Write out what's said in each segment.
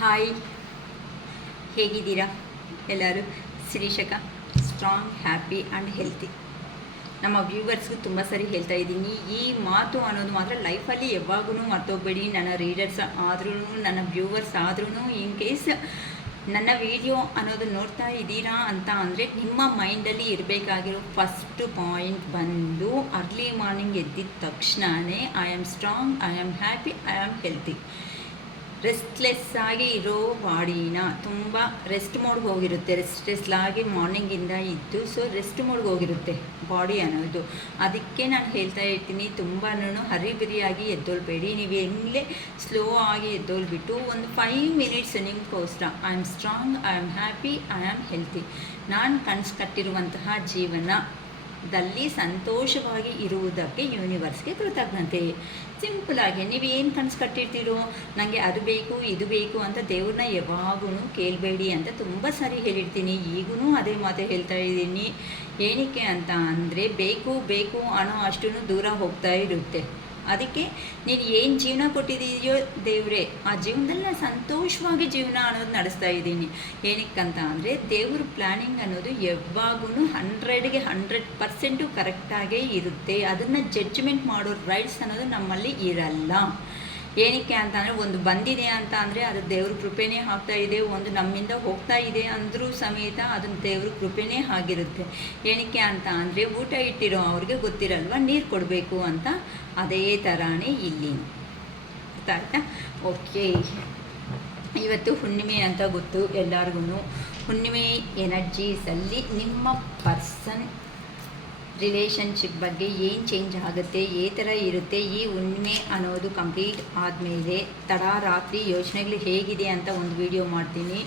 Hi, ಹೇಗಿದ್ದೀರಾ ಎಲ್ಲರೂ? ಶಿರೀಷಕ strong, happy and healthy. ನಮ್ಮ ವ್ಯೂವರ್ಸ್ಗೂ ತುಂಬ ಸರಿ ಹೇಳ್ತಾ ಇದ್ದೀನಿ, ಈ ಮಾತು ಅನ್ನೋದು ಮಾತ್ರ ಲೈಫಲ್ಲಿ ಯಾವಾಗೂ ಮರ್ತೋಗ್ಬೇಡಿ. ನನ್ನ ರೀಡರ್ಸ್ ಆದ್ರೂ, ನನ್ನ ವ್ಯೂವರ್ಸ್ ಆದ್ರೂ, ಇನ್ ಕೇಸ್ ನನ್ನ ವಿಡಿಯೋ ಅನ್ನೋದು ನೋಡ್ತಾ ಇದ್ದೀರಾ ಅಂತ ಅಂದರೆ ನಿಮ್ಮ ಮೈಂಡಲ್ಲಿ ಇರಬೇಕಾಗಿರೋ ಫಸ್ಟ್ ಪಾಯಿಂಟ್ ಬಂದು ಅರ್ಲಿ ಮಾರ್ನಿಂಗ್ ಎದ್ದಿದ ತಕ್ಷಣವೇ I am strong, I am happy, I am healthy. Restless ಆಗಿ ಇರೋ ಬಾಡಿನ ತುಂಬ ರೆಸ್ಟ್ ಮೋಡ್ಗೆ ಹೋಗಿರುತ್ತೆ. ರೆಸ್ಟ್ಲೆಸ್ಲಾಗಿ ಮಾರ್ನಿಂಗಿಂದ ಇದ್ದು ರೆಸ್ಟ್ ಮೋಡ್ಗೆ ಹೋಗಿರುತ್ತೆ ಬಾಡಿ ಅನ್ನೋದು. ಅದಕ್ಕೆ ನಾನು ಹೇಳ್ತಾ ಇರ್ತೀನಿ, ತುಂಬಾ ಹರಿಬಿರಿಯಾಗಿ ಎದ್ದೊಳ್ಬೇಡಿ. ನೀವು ಹೆಂಗಲೇ ಸ್ಲೋ ಆಗಿ ಎದ್ದೊಳ್ಬಿಟ್ಟು ಒಂದು 5 ಮಿನಿಟ್ಸ್ ನಿಮಗೋಸ್ಕರ I am strong, I am happy, I am healthy, ನಾನು ಕನಸು ಕಟ್ಟಿರುವಂತಹ ಜೀವನದಲ್ಲಿ ಸಂತೋಷವಾಗಿ ಇರುವುದಕ್ಕೆ ಯೂನಿವರ್ಸ್ಗೆ ಕೃತಜ್ಞತೆ. ಸಿಂಪಲಾಗಿ ನೀವು ಏನು ಕನಸು ಕಟ್ಟಿರ್ತೀರೋ, ನನಗೆ ಅದು ಬೇಕು ಇದು ಬೇಕು ಅಂತ ದೇವ್ರನ್ನ ಯಾವಾಗೂ ಕೇಳಬೇಡಿ ಅಂತ ತುಂಬ ಸಾರಿ ಹೇಳಿರ್ತೀನಿ. ಈಗೂ ಅದೇ ಮಾತು ಹೇಳ್ತಾ ಇದ್ದೀನಿ. ಏನಕ್ಕೆ ಅಂತ ಅಂದರೆ ಬೇಕು ಬೇಕು ಅನ್ನೋ ಅಷ್ಟೂ ದೂರ ಹೋಗ್ತಾ ಇರುತ್ತೆ. ಅದಕ್ಕೆ ನೀನು ಏನು ಜೀವನ ಕೊಟ್ಟಿದ್ದೀಯೋ ದೇವರೇ, ಆ ಜೀವನದಲ್ಲಿ ನಾನು ಸಂತೋಷವಾಗಿ ಜೀವನ ಅನ್ನೋದು ನಡೆಸ್ತಾ ಇದ್ದೀನಿ. ಏನಕ್ಕಂತ ಅಂದರೆ ದೇವ್ರ ಪ್ಲ್ಯಾನಿಂಗ್ ಅನ್ನೋದು ಯಾವಾಗೂ 100ಗೆ 100% ಕರೆಕ್ಟಾಗೇ ಇರುತ್ತೆ. ಅದನ್ನು ಜಡ್ಜ್ಮೆಂಟ್ ಮಾಡೋ ರೈಟ್ಸ್ ಅನ್ನೋದು ನಮ್ಮಲ್ಲಿ ಇರಲ್ಲ. ಏನಕ್ಕೆ ಅಂತ ಅಂದರೆ ಒಂದು ಬಂದಿದೆ ಅಂತ ಅಂದರೆ ಅದು ದೇವ್ರ ಕೃಪೆನೇ ಆಗ್ತಾ ಇದೆ, ಒಂದು ನಮ್ಮಿಂದ ಹೋಗ್ತಾ ಇದೆ ಅಂದರೂ ಸಮೇತ ಅದನ್ನು ದೇವ್ರ ಕೃಪೆನೇ ಆಗಿರುತ್ತೆ. ಏನಕ್ಕೆ ಅಂತ ಅಂದರೆ ಊಟ ಇಟ್ಟಿರೋ ಅವ್ರಿಗೆ ಗೊತ್ತಿರಲ್ವ ನೀರು ಕೊಡಬೇಕು ಅಂತ. ಅದೇ ಥರನೇ ಇಲ್ಲಿ. ಅರ್ಥ ಆಯ್ತಾ? ಓಕೆ, ಇವತ್ತು ಹುಣ್ಣಿಮೆ ಅಂತ ಗೊತ್ತು ಎಲ್ಲರಿಗೂ. ಹುಣ್ಣಿಮೆ ಎನರ್ಜೀಸಲ್ಲಿ ನಿಮ್ಮ ಪರ್ಸನ್ ರಿಲೇಷನ್ಶಿಪ್ ಬಗ್ಗೆ ಏನು ಚೇಂಜ್ ಆಗುತ್ತೆ, ಈ ಥರ ಇರುತ್ತೆ. ಈ ಹುಣ್ಣಿಮೆ ಅನ್ನೋದು ಕಂಪ್ಲೀಟ್ ಆದಮೇಲೆ ತಡರಾತ್ರಿ ಯೋಚನೆಗಳು ಹೇಗಿದೆ ಅಂತ ಒಂದು ವಿಡಿಯೋ ಮಾಡ್ತೀನಿ.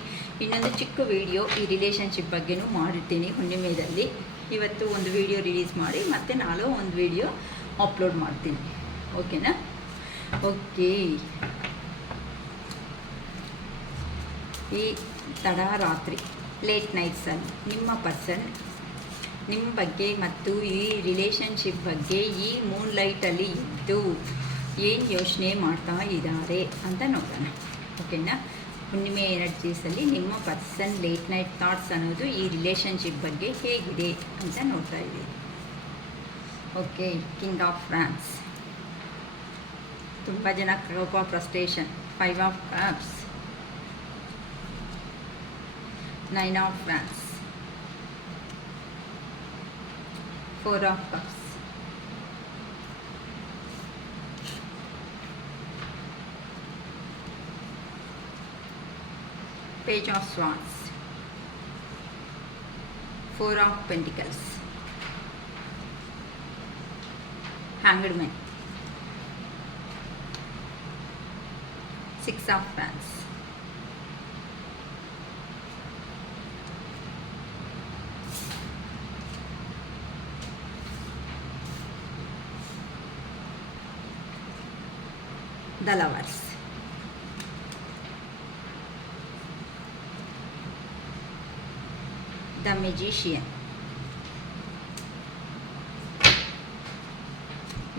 ಇನ್ನೊಂದು ಚಿಕ್ಕ ವಿಡಿಯೋ ಈ ರಿಲೇಷನ್ಶಿಪ್ ಬಗ್ಗೆನೂ ಮಾಡಿರ್ತೀನಿ ಹುಣ್ಣಿಮೆದಲ್ಲಿ. ಇವತ್ತು ಒಂದು ವಿಡಿಯೋ ರಿಲೀಸ್ ಮಾಡಿ ಮತ್ತು ನಾಳೆ ಒಂದು ವಿಡಿಯೋ ಅಪ್ಲೋಡ್ ಮಾಡ್ತೀನಿ. ಓಕೆನಾ? ಓಕೆ, ಈ ತಡರಾತ್ರಿ ಲೇಟ್ ನೈಟ್ಸಲ್ಲಿ ನಿಮ್ಮ ಪರ್ಸನ್ ನಿಮ್ಮ ಬಗ್ಗೆ ಮತ್ತು ಈ ರಿಲೇಷನ್ಶಿಪ್ ಬಗ್ಗೆ ಈ ಮೂನ್ ಲೈಟಲ್ಲಿ ಇದ್ದು ಏನು ಯೋಚನೆ ಮಾಡ್ತಾ ಇದ್ದಾರೆ ಅಂತ ನೋಡೋಣ. ಓಕೆನಾ? ಹುಣ್ಣಿಮೆ ಎನರ್ಜೀಸಲ್ಲಿ ನಿಮ್ಮ ಪರ್ಸನ್ ಲೇಟ್ ನೈಟ್ ಥಾಟ್ಸ್ ಅನ್ನೋದು ಈ ರಿಲೇಷನ್ಶಿಪ್ ಬಗ್ಗೆ ಹೇಗಿದೆ ಅಂತ ನೋಡ್ತಾ ಇದ್ದೀವಿ. Okay, king of France. ತುಂಬ ಜನ ಕೋಪ, frustration. 5 of cups, 9 of France, 4 of cups, page of swords, 4 of pentacles, hanged man, 6 of wands, the lovers, the magician,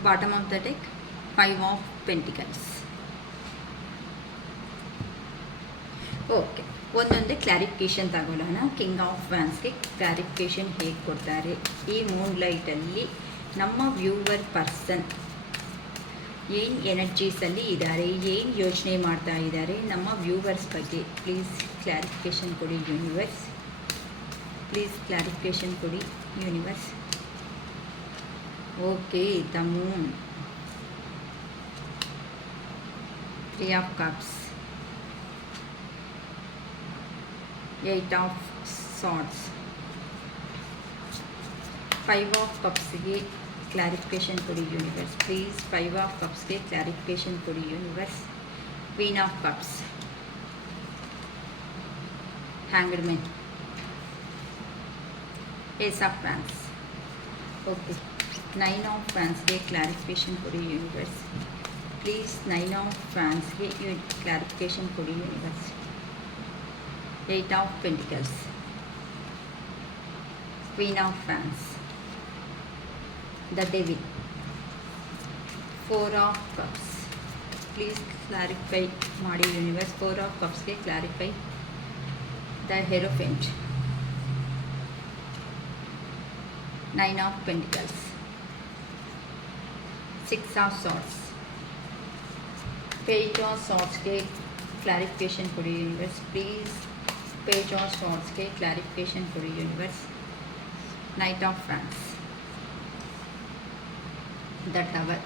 bottom of the deck, 5 of pentacles. Okay, ಒಂದೊಂದೇ clarification ತಗೊಳ್ಳೋಣ. King of ವ್ಯಾನ್ಸ್ಗೆ clarification ಹೇಗೆ ಕೊಡ್ತಾರೆ? ಈ Moon ಲೈಟಲ್ಲಿ ನಮ್ಮ viewer person ಏನು ಎನರ್ಜೀಸಲ್ಲಿ ಇದ್ದಾರೆ, ಏನು ಯೋಚನೆ ಮಾಡ್ತಾ ಇದ್ದಾರೆ ನಮ್ಮ ವ್ಯೂವರ್ಸ್ ಬಗ್ಗೆ. ಪ್ಲೀಸ್ ಕ್ಲಾರಿಫಿಕೇಷನ್ ಕೊಡಿ ಯೂನಿವರ್ಸ್, ಪ್ಲೀಸ್ ಕ್ಲಾರಿಫಿಕೇಷನ್ ಕೊಡಿ universe. Okay, the moon, 3 of cups, 8 of swords, 5 of ಕಪ್ಸ್ಗೆ ಕ್ಲಾರಿಫಿಕೇಷನ್ ಕೊಡಿ ಯೂನಿವರ್ಸ್. ಪ್ಲೀಸ್ 5 ಆಫ್ ಕಪ್ಸ್ಗೆ ಕ್ಲಾರಿಫಿಕೇಷನ್ ಕೊಡಿ universe. Queen of cups, hanged man, ace of wands. Okay, 9 of ವ್ಯಾನ್ಸ್ಗೆ clarification ಕೊಡಿ universe. Please 9 of ವ್ಯಾನ್ಸ್ಗೆ clarification ಕೊಡಿ universe. 8 of pentacles, queen of wands, the devil, 4 of cups, please clarify ಮಾಡಿ universe. 4 of ಕಪ್ಸ್ಗೆ clarify the hierophant. 9 of pentacles. 6 of swords. Page of ಸಾರ್ಟ್ಸ್ಗೆ clarification ಕೊಡಿ universe please. Page of ಸಾರ್ಟ್ಸ್ಗೆ clarification ಕೊಡಿ universe. Knight of ಫ್ಯಾನ್ಸ್. The tower.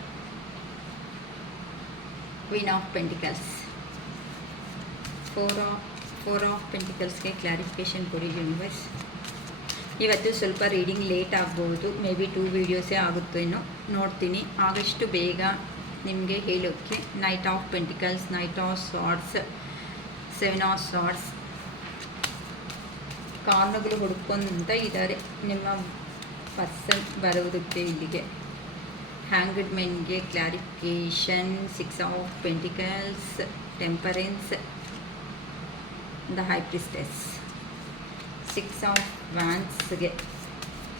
Queen of pentacles. 4 of ಪೆಂಟಿಕಲ್ಸ್ಗೆ clarification ಕೊಡಿ universe. ಇವತ್ತು ಸ್ವಲ್ಪ ರೀಡಿಂಗ್ ಲೇಟ್ ಆಗ್ಬೋದು, ಮೇ ಬಿ 2 ವೀಡಿಯೋಸೇ ಆಗುತ್ತೇನೋ, ನೋಡ್ತೀನಿ ಆದಷ್ಟು ಬೇಗ ನಿಮಗೆ ಹೇಳೋಕ್ಕೆ. Knight of pentacles, knight of swords, 7 of swords. ಕಾರಣಗಳು ಹುಡ್ಕೊಂತ ಇದ್ದಾರೆ ನಿಮ್ಮ ಪರ್ಸನ್ ಬರೋದಕ್ಕೆ ಇಲ್ಲಿಗೆ. ಹ್ಯಾಂಗ್ಡ್ ಮೆನ್ಗೆ clarification. 6 of pentacles, temperance, the high priestess. 6 of ವ್ಯಾನ್ಸ್ಗೆ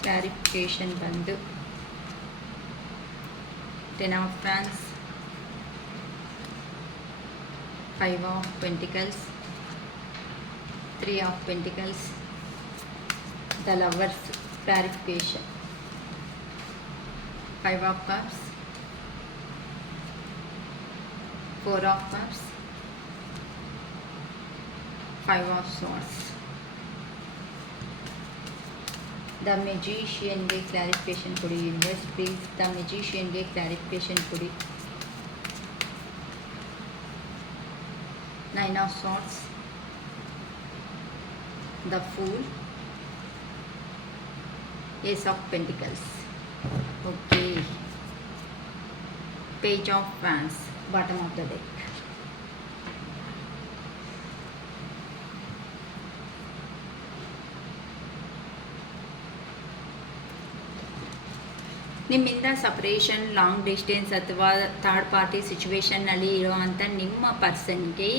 ಕ್ಲಾರಿಫಿಕೇಷನ್ ಬಂದು 10 of wands. 5 of pentacles, 3 of pentacles, the lovers clarification. 5 of cups, 4 of cups, 5 of swords. The ಮೆಜಿಷಿಯನ್ಗೆ ಕ್ಲಾರಿಫಿಕೇಷನ್ ಕೊಡಿ ಯೂನಿವರ್ಸ್ ಪ್ಲೀಸ್. ದ ಮೆಜಿಷಿಯನ್ಗೆ clarification ಕೊಡಿ. 9 of swords, the pool, ace of pentacles. Okay, page of wands, bottom of the deck. ನಿಮ್ಮಿಂದ separation, long distance ಅಥವಾ third party ಸಿಚುವೇಷನ್ನಲ್ಲಿ ಇರೋವಂಥ ನಿಮ್ಮ ಪರ್ಸನ್ಗೆ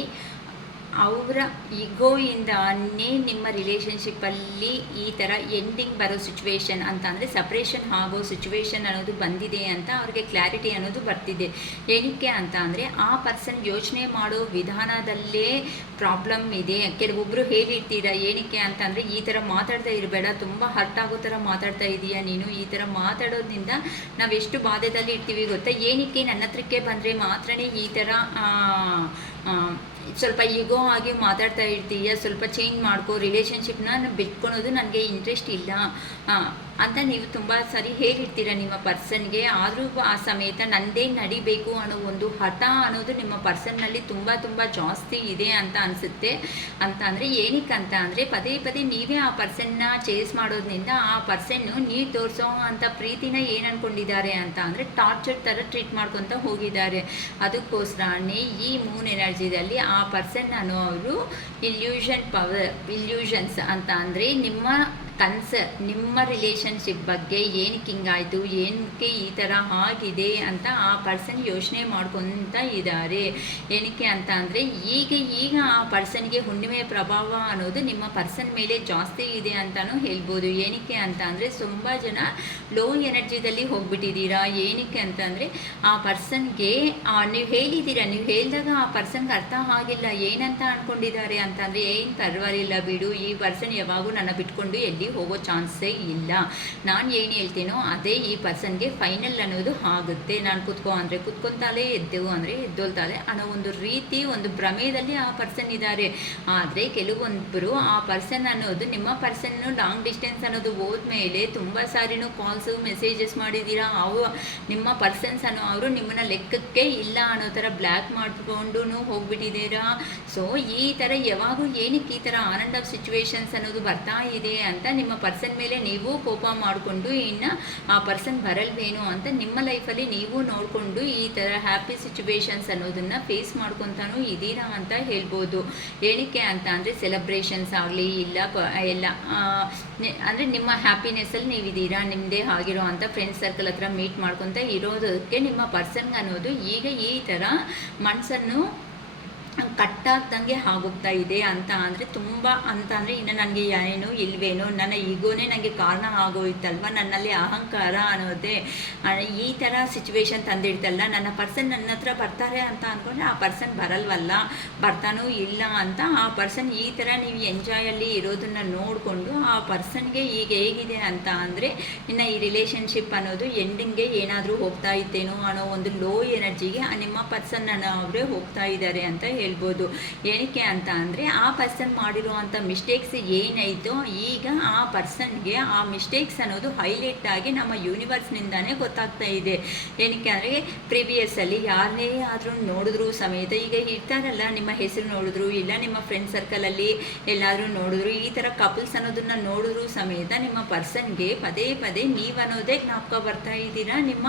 ಅವರ ಈಗೋಯಿಂದಾನೇ ನಿಮ್ಮ ರಿಲೇಷನ್ಶಿಪ್ಪಲ್ಲಿ ಈ ಥರ ಎಂಡಿಂಗ್ ಬರೋ ಸಿಚುವೇಶನ್ ಅಂತ ಅಂದರೆ ಸಪ್ರೇಷನ್ ಆಗೋ ಸಿಚುವೇಶನ್ ಅನ್ನೋದು ಬಂದಿದೆ ಅಂತ ಅವ್ರಿಗೆ ಕ್ಲಾರಿಟಿ ಅನ್ನೋದು ಬರ್ತಿದೆ. ಏನಕ್ಕೆ ಅಂತ ಅಂದರೆ ಆ ಪರ್ಸನ್ ಯೋಚನೆ ಮಾಡೋ ವಿಧಾನದಲ್ಲೇ ಪ್ರಾಬ್ಲಮ್ ಇದೆ. ಕೆಲವೊಬ್ಬರು ಹೇಳಿರ್ತೀರ ಏನಕ್ಕೆ ಅಂತ ಅಂದರೆ ಈ ಥರ ಮಾತಾಡ್ತಾ ಇರಬೇಡ, ತುಂಬ ಹರ್ಟ್ ಆಗೋ ಥರ ಮಾತಾಡ್ತಾ ಇದೀಯಾ ನೀನು, ಈ ಥರ ಮಾತಾಡೋದ್ರಿಂದ ನಾವೆಷ್ಟು ಬಾಧೆದಲ್ಲಿ ಇರ್ತೀವಿ ಗೊತ್ತಾ, ಏನಕ್ಕೆ ನನ್ನ ಹತ್ರಕ್ಕೆ ಬಂದರೆ ಮಾತ್ರನೇ ಈ ಥರ ಸ್ವಲ್ಪ ಈಗೋ ಆಗಿ ಮಾತಾಡ್ತಾ ಇರ್ತೀಯ, ಸ್ವಲ್ಪ ಚೇಂಜ್ ಮಾಡ್ಕೋ, ರಿಲೇಷನ್ಶಿಪ್ನ ಬಿಟ್ಕೊಳೋದು ನನಗೆ ಇಂಟ್ರೆಸ್ಟ್ ಇಲ್ಲ ಅಂತ ನೀವು ತುಂಬ ಸರಿ ಹೇಳಿರ್ತೀರ ನಿಮ್ಮ ಪರ್ಸನ್ಗೆ. ಆದರೂ ಆ ಸಮೇತ ನನ್ನದೇ ನಡಿಬೇಕು ಅನ್ನೋ ಒಂದು ಹಠ ಅನ್ನೋದು ನಿಮ್ಮ ಪರ್ಸನ್ನಲ್ಲಿ ತುಂಬ ತುಂಬ ಜಾಸ್ತಿ ಇದೆ ಅಂತ ಅನಿಸುತ್ತೆ. ಅಂತ ಅಂದರೆ ಏನಕ್ಕೆ ಅಂತ ಅಂದರೆ ಪದೇ ಪದೇ ನೀವೇ ಆ ಪರ್ಸನ್ನ ಚೇಸ್ ಮಾಡೋದ್ರಿಂದ ಆ ಪರ್ಸನ್ನು ನೀವು ತೋರಿಸೋ ಅಂಥ ಪ್ರೀತಿನ ಏನು ಅಂದ್ಕೊಂಡಿದ್ದಾರೆ ಅಂತ ಅಂದರೆ ಟಾರ್ಚರ್ ಥರ ಟ್ರೀಟ್ ಮಾಡ್ಕೊತ ಹೋಗಿದ್ದಾರೆ. ಅದಕ್ಕೋಸ್ಕರನೇ ಈ ಮೂನ್ ಎನರ್ಜಿದಲ್ಲಿ ಆ ಪರ್ಸನ್ ಅನ್ನೋರು ಇಲ್ಯೂಷನ್ಸ್ ಅಂತ ಅಂದರೆ ನಿಮ್ಮ ನಿಮ್ಮ ರಿಲೇಷನ್ಶಿಪ್ ಬಗ್ಗೆ ಏನಕ್ಕೆ ಹಿಂಗಾಯಿತು, ಏನಕ್ಕೆ ಈ ಥರ ಆಗಿದೆ ಅಂತ ಆ ಪರ್ಸನ್ ಯೋಚನೆ ಮಾಡ್ಕೊತ ಇದ್ದಾರೆ. ಏನಕ್ಕೆ ಅಂತ ಅಂದರೆ ಈಗ ಆ ಪರ್ಸನ್ಗೆ ಹುಣ್ಣಿಮೆ ಪ್ರಭಾವ ಅನ್ನೋದು ನಿಮ್ಮ ಪರ್ಸನ್ ಮೇಲೆ ಜಾಸ್ತಿ ಇದೆ ಅಂತಲೂ ಹೇಳ್ಬೋದು. ಏನಕ್ಕೆ ಅಂತ ಅಂದರೆ ತುಂಬ ಜನ ಲೋ ಎನರ್ಜಿದಲ್ಲಿ ಹೋಗ್ಬಿಟ್ಟಿದ್ದೀರಾ. ಏನಕ್ಕೆ ಅಂತ ಅಂದರೆ ಆ ಪರ್ಸನ್ಗೆ ನೀವು ಹೇಳಿದ್ದೀರಾ, ನೀವು ಹೇಳಿದಾಗ ಆ ಪರ್ಸನ್ಗೆ ಅರ್ಥ ಆಗಿಲ್ಲ ಏನಂತ ಅಂದ್ಕೊಂಡಿದ್ದಾರೆ ಅಂತ ಅಂದರೆ ಏನು ಪರವಾಗಿಲ್ಲ ಬಿಡು, ಈ ಪರ್ಸನ್ ಯಾವಾಗೂ ನನ್ನ ಬಿಟ್ಕೊಂಡು ಎಲ್ಲಿ ಹೋಗೋ ಚಾನ್ಸೇ ಇಲ್ಲ, ನಾನು ಏನು ಹೇಳ್ತೀನೋ ಅದೇ ಈ ಪರ್ಸನ್ಗೆ ಫೈನಲ್ ಅನ್ನೋದು ಆಗುತ್ತೆ. ನಾನು ಕುತ್ಕೋ ಅಂದರೆ ಕುತ್ಕೊತಾಳೆ, ಎದ್ದೆವು ಅಂದರೆ ಎದ್ದೊಳ್ತಾಳೆ ಅನ್ನೋ ಒಂದು ರೀತಿ ಒಂದು ಭ್ರಮೆಯಲ್ಲಿ ಆ ಪರ್ಸನ್ ಇದ್ದಾರೆ. ಆದರೆ ಕೆಲವೊಬ್ಬರು ಆ ಪರ್ಸನ್ ಅನ್ನೋದು ನಿಮ್ಮ ಪರ್ಸನ್ನು ಲಾಂಗ್ ಡಿಸ್ಟೆನ್ಸ್ ಅನ್ನೋದು ಹೋದ್ಮೇಲೆ ತುಂಬ ಸಾರಿನೂ ಕಾಲ್ಸು ಮೆಸೇಜಸ್ ಮಾಡಿದ್ದೀರಾ. ನಿಮ್ಮ ಪರ್ಸನ್ಸ್ ಅನ್ನೋ ಅವರು ನಿಮ್ಮನ್ನ ಲೆಕ್ಕಕ್ಕೆ ಇಲ್ಲ ಅನ್ನೋ ಥರ ಬ್ಲ್ಯಾಕ್ ಮಾಡಿಕೊಂಡು ಹೋಗ್ಬಿಟ್ಟಿದ್ದೀರಾ. ಸೊ ಈ ಥರ ಯಾವಾಗೂ ಏನಕ್ಕೆ ಈ ಥರ ಆನ್ ಆ್ಯಂಡ್ ಆಫ್ ಸಿಚುವೇಶನ್ಸ್ ಅನ್ನೋದು ಬರ್ತಾ ಇದೆ ಅಂತ ನಿಮ್ಮ ಪರ್ಸನ್ ಮೇಲೆ ನೀವು ಕೋಪ ಮಾಡಿಕೊಂಡು ಇನ್ನು ಆ ಪರ್ಸನ್ ಬರಲ್ವೇನೋ ಅಂತ ನಿಮ್ಮ ಲೈಫಲ್ಲಿ ನೀವು ನೋಡಿಕೊಂಡು ಈ ಥರ ಹ್ಯಾಪಿ ಸಿಚುವೇಶನ್ಸ್ ಅನ್ನೋದನ್ನು ಫೇಸ್ ಮಾಡ್ಕೊತಾನೂ ಇದ್ದೀರಾ ಅಂತ ಹೇಳ್ಬೋದು. ಏನಕ್ಕೆ ಅಂತ ಅಂದರೆ ಸೆಲೆಬ್ರೇಷನ್ಸ್ ಆಗಲಿ ಇಲ್ಲ ಎಲ್ಲ ಅಂದರೆ ನಿಮ್ಮ ಹ್ಯಾಪಿನೆಸ್ಸಲ್ಲಿ ನೀವಿದ್ದೀರಾ, ನಿಮ್ಮದೇ ಆಗಿರೋ ಅಂಥ ಫ್ರೆಂಡ್ಸ್ ಸರ್ಕಲ್ ಹತ್ರ ಮೀಟ್ ಮಾಡ್ಕೊತ ಇರೋದಕ್ಕೆ ನಿಮ್ಮ ಪರ್ಸನ್ಗೆ ಅನ್ನೋದು ಈಗ ಈ ಥರ ಮನಸ್ಸನ್ನು ಕಟ್ಟಾಗ್ದಂಗೆ ಆಗೋಗ್ತಾ ಇದೆ ಅಂತ ಅಂದರೆ ತುಂಬ ಅಂತ ಅಂದರೆ ಇನ್ನು ನನಗೆ ಏನು ಇಲ್ವೇನೋ, ನನ್ನ ಈಗೋನೇ ನನಗೆ ಕಾರಣ ಆಗೋಯ್ತಲ್ವ, ನನ್ನಲ್ಲಿ ಅಹಂಕಾರ ಅನ್ನೋದೇ ಈ ಥರ ಸಿಚುವೇಶನ್ ತಂದಿಡ್ತಲ್ಲ. ನನ್ನ ಪರ್ಸನ್ ನನ್ನ ಹತ್ರ ಬರ್ತಾರೆ ಅಂತ ಅಂದ್ಕೊಂಡ್ರೆ ಆ ಪರ್ಸನ್ ಬರಲ್ವಲ್ಲ, ಬರ್ತಾನೂ ಇಲ್ಲ ಅಂತ ಆ ಪರ್ಸನ್ ಈ ಥರ ನೀವು ಎಂಜಾಯಲ್ಲಿ ಇರೋದನ್ನು ನೋಡಿಕೊಂಡು ಆ ಪರ್ಸನ್ಗೆ ಈಗ ಹೇಗಿದೆ ಅಂತ ಅಂದರೆ ಇನ್ನು ಈ ರಿಲೇಷನ್ಶಿಪ್ ಅನ್ನೋದು ಎಂಡಿಂಗ್ಗೆ ಏನಾದರೂ ಹೋಗ್ತಾ ಇತ್ತೇನೋ ಅನ್ನೋ ಒಂದು ಲೋ ಎನರ್ಜಿಗೆ ನಿಮ್ಮ ಪರ್ಸನ್ ಅವರೇ ಹೋಗ್ತಾ ಇದ್ದಾರೆ ಅಂತ ಹೇಳ್ಬೋದು. ಏನಕ್ಕೆ ಅಂತ ಅಂದರೆ ಆ ಪರ್ಸನ್ ಮಾಡಿರುವಂಥ ಮಿಸ್ಟೇಕ್ಸ್ ಏನಾಯಿತೋ ಈಗ ಆ ಪರ್ಸನ್ಗೆ ಆ ಮಿಸ್ಟೇಕ್ಸ್ ಅನ್ನೋದು ಹೈಲೈಟ್ ಆಗಿ ನಮ್ಮ ಯೂನಿವರ್ಸ್ನಿಂದಾನೇ ಗೊತ್ತಾಗ್ತಾ ಇದೆ. ಏನಕ್ಕೆ ಅಂದರೆ ಪ್ರಿವಿಯಸ್ಸಲ್ಲಿ ಯಾರನ್ನೇ ಆದರೂ ನೋಡಿದ್ರು ಸಮೇತ, ಈಗ ಇರ್ತಾರಲ್ಲ ನಿಮ್ಮ ಹೆಸರು ನೋಡಿದ್ರು ಇಲ್ಲ ನಿಮ್ಮ ಫ್ರೆಂಡ್ ಸರ್ಕಲಲ್ಲಿ ಎಲ್ಲಾದರೂ ನೋಡಿದ್ರು, ಈ ಥರ ಕಪಲ್ಸ್ ಅನ್ನೋದನ್ನು ನೋಡಿದ್ರು ಸಮೇತ ನಿಮ್ಮ ಪರ್ಸನ್ಗೆ ಪದೇ ಪದೇ ನೀವು ಅನ್ನೋದೇ ಜ್ಞಾಪಕ ಬರ್ತಾ ಇದ್ದೀರಾ. ನಿಮ್ಮ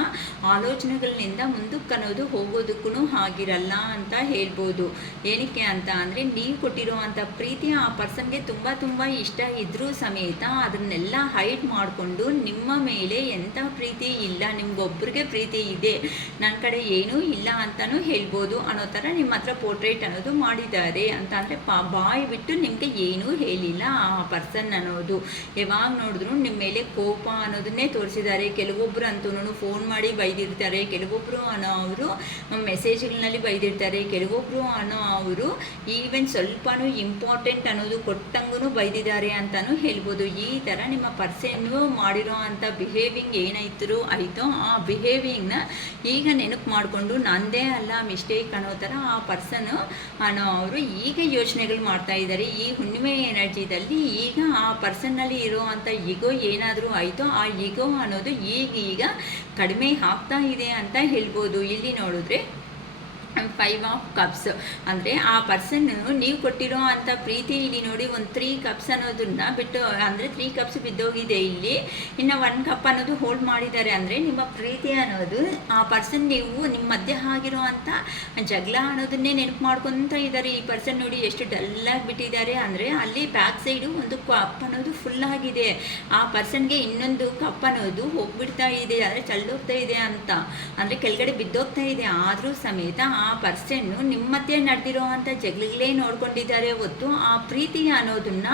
ಆಲೋಚನೆಗಳಿಂದ ಮುಂದಕ್ಕೆ ಅನ್ನೋದು ಹೋಗೋದಕ್ಕೂ ಆಗಿರಲ್ಲ ಅಂತ ಹೇಳ್ಬೋದು. ಏನಕ್ಕೆ ಅಂತ ಅಂದರೆ ನೀವು ಕೊಟ್ಟಿರುವಂಥ ಪ್ರೀತಿ ಆ ಪರ್ಸನ್ಗೆ ತುಂಬ ತುಂಬ ಇಷ್ಟ ಇದ್ದರೂ ಸಮೇತ ಅದನ್ನೆಲ್ಲ ಹೈಡ್ ಮಾಡಿಕೊಂಡು ನಿಮ್ಮ ಮೇಲೆ ಎಂಥ ಪ್ರೀತಿ ಇಲ್ಲ, ನಿಮ್ಗೊಬ್ಬರಿಗೆ ಪ್ರೀತಿ ಇದೆ, ನನ್ನ ಕಡೆ ಏನೂ ಇಲ್ಲ ಅಂತಲೂ ಹೇಳ್ಬೋದು ಅನ್ನೋ ಥರ ನಿಮ್ಮ ಹತ್ರ ಪೋರ್ಟ್ರೇಟ್ ಅನ್ನೋದು ಮಾಡಿದ್ದಾರೆ. ಅಂತ ಅಂದರೆ ಬಾಯಿ ಬಿಟ್ಟು ನಿಮಗೆ ಏನೂ ಹೇಳಿಲ್ಲ ಆ ಪರ್ಸನ್ ಅನ್ನೋದು. ಯಾವಾಗ ನೋಡಿದ್ರು ನಿಮ್ಮ ಮೇಲೆ ಕೋಪ ಅನ್ನೋದನ್ನೇ ತೋರಿಸಿದ್ದಾರೆ. ಕೆಲವೊಬ್ಬರು ಅಂತೂ ಫೋನ್ ಮಾಡಿ ಬೈದಿರ್ತಾರೆ, ಕೆಲವೊಬ್ಬರು ಅನ್ನೋ ಅವರು ಮೆಸೇಜ್ಗಳಲ್ಲಿ ಬೈದಿರ್ತಾರೆ, ಕೆಲವೊಬ್ಬರು ಅನ್ನೋ ಅವರು ಈವನ್ ಸ್ವಲ್ಪನೂ ಇಂಪಾರ್ಟೆಂಟ್ ಅನ್ನೋದು ಕೊಟ್ಟಂಗೂ ಬೈದಿದ್ದಾರೆ ಅಂತಲೂ ಹೇಳ್ಬೋದು. ಈ ಥರ ನಿಮ್ಮ ಪರ್ಸನ್ನು ಮಾಡಿರೋ ಅಂಥ ಬಿಹೇವಿಂಗ್ ಏನಾಯ್ತು ಆಯಿತೋ ಆ ಬಿಹೇವಿಂಗ್ನ ಈಗ ನೆನಪು ಮಾಡಿಕೊಂಡು ನಂದೇ ಅಲ್ಲ ಮಿಸ್ಟೇಕ್ ಅನ್ನೋ ಥರ ಆ ಪರ್ಸನ್ನು ಅನ್ನೋ ಅವರು ಈಗ ಯೋಚನೆಗಳು ಮಾಡ್ತಾ ಇದ್ದಾರೆ. ಈ ಹುಣ್ಣಿಮೆ ಎನರ್ಜಿದಲ್ಲಿ ಈಗ ಆ ಪರ್ಸನ್ನಲ್ಲಿ ಇರೋ ಅಂಥ ಈಗೋ ಏನಾದರೂ ಆಯಿತೋ ಆ ಈಗೋ ಅನ್ನೋದು ಈಗ ಕಡಿಮೆ ಆಗ್ತಾ ಇದೆ ಅಂತ ಹೇಳ್ಬೋದು. ಇಲ್ಲಿ ನೋಡಿದ್ರೆ 5 ಆಫ್ ಕಪ್ಸ್ ಅಂದರೆ ಆ ಪರ್ಸನ್ನು ನೀವು ಕೊಟ್ಟಿರೋ ಅಂಥ ಪ್ರೀತಿ ಇಲ್ಲಿ ನೋಡಿ ಒಂದು 3 ಕಪ್ಸ್ ಅನ್ನೋದನ್ನ ಬಿಟ್ಟು, ಅಂದರೆ 3 ಕಪ್ಸ್ ಬಿದ್ದೋಗಿದೆ, ಇಲ್ಲಿ ಇನ್ನು 1 ಕಪ್ ಅನ್ನೋದು ಹೋಲ್ಡ್ ಮಾಡಿದ್ದಾರೆ. ಅಂದರೆ ನಿಮ್ಮ ಪ್ರೀತಿ ಅನ್ನೋದು ಆ ಪರ್ಸನ್ ನೀವು ನಿಮ್ಮ ಮಧ್ಯೆ ಆಗಿರೋ ಅಂಥ ಜಗಳ ಅನ್ನೋದನ್ನೇ ನೆನಪು ಮಾಡ್ಕೊತ ಇದ್ದಾರೆ. ಈ ಪರ್ಸನ್ ನೋಡಿ ಎಷ್ಟು ಡಲ್ಲಾಗಿ ಬಿಟ್ಟಿದ್ದಾರೆ ಅಂದರೆ ಅಲ್ಲಿ ಬ್ಯಾಕ್ ಸೈಡು ಒಂದು ಕಪ್ ಅನ್ನೋದು ಫುಲ್ಲಾಗಿದೆ, ಆ ಪರ್ಸನ್ಗೆ ಇನ್ನೊಂದು ಕಪ್ ಅನ್ನೋದು ಹೋಗ್ಬಿಡ್ತಾ ಇದೆ, ಅಂದರೆ ಚಳ್ಳೋಗ್ತಾ ಇದೆ ಅಂತ ಅಂದರೆ ಕೆಳಗಡೆ ಬಿದ್ದೋಗ್ತಾ ಇದೆ. ಆದರೂ ಸಮೇತ ಆ ಪರ್ಸನ್ನು ನಿಮ್ಮ ಮಧ್ಯೆ ನಡೆದಿರೋ ಅಂಥ ಜಗಳಗಳೇ ನೋಡ್ಕೊಂಡಿದ್ದಾರೆ ಹೊತ್ತು ಆ ಪ್ರೀತಿ ಅನ್ನೋದನ್ನ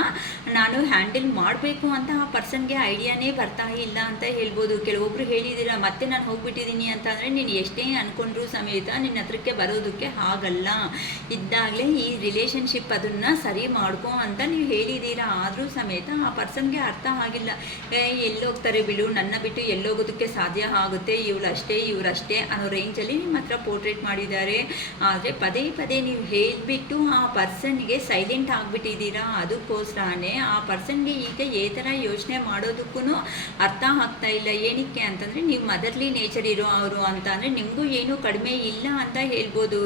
ನಾನು ಹ್ಯಾಂಡಲ್ ಮಾಡಬೇಕು ಅಂತ ಆ ಪರ್ಸನ್ಗೆ ಐಡಿಯಾನೇ ಬರ್ತಾ ಇಲ್ಲ ಅಂತ ಹೇಳ್ಬೋದು. ಕೆಲವೊಬ್ರು ಹೇಳಿದ್ದೀರಾ ಮತ್ತೆ ನಾನು ಹೋಗ್ಬಿಟ್ಟಿದ್ದೀನಿ ಅಂತ ಅಂದರೆ ನೀನು ಎಷ್ಟೇ ಅಂದ್ಕೊಂಡ್ರೂ ಸಮೇತ ನಿನ್ನ ಹತ್ರಕ್ಕೆ ಬರೋದಕ್ಕೆ ಆಗಲ್ಲ, ಇದ್ದಾಗಲೇ ಈ ರಿಲೇಷನ್ಶಿಪ್ ಅದನ್ನು ಸರಿ ಮಾಡ್ಕೊ ಅಂತ ನೀವು ಹೇಳಿದ್ದೀರಾ. ಆದರೂ ಸಮೇತ ಆ ಪರ್ಸನ್ಗೆ ಅರ್ಥ ಆಗಿಲ್ಲ. ಎಲ್ಲೋಗ್ತಾರೆ ಬಿಡು, ನನ್ನ ಬಿಟ್ಟು ಎಲ್ಲೋಗೋದಕ್ಕೆ ಸಾಧ್ಯ ಆಗುತ್ತೆ, ಇವಳಷ್ಟೇ ಇವರಷ್ಟೇ ಅನ್ನೋ ರೇಂಜಲ್ಲಿ ನಿಮ್ಮ ಹತ್ರ ಪೋರ್ಟ್ರೇಟ್ ಮಾಡಿದ್ದಾರೆ. ಆದರೆ ಪದೇ ಪದೇ ನೀವು ಹೇಳಿಬಿಟ್ಟು ಆ ಪರ್ಸನ್ಗೆ ಸೈಲೆಂಟ್ ಆಗಿಬಿಟ್ಟಿದ್ದೀರಾ. ಅದಕ್ಕೋಸ್ಕರನೇ ಆ ಪರ್ಸನ್ಗೆ ಈಗ ಈ ಥರ ಯೋಚನೆ ಮಾಡೋದಕ್ಕೂ ಅರ್ಥ ಆಗ್ತಾ ಇಲ್ಲ. ಏನಕ್ಕೆ ಅಂತಂದರೆ ನೀವು ಮದರ್ಲಿ ನೇಚರ್ ಇರೋ ಅವರು ಅಂತ ಅಂದರೆ ನಿಮಗೂ ಏನೂ ಕಡಿಮೆ ಇಲ್ಲ ಅಂತ ಹೇಳ್ಬೋದು.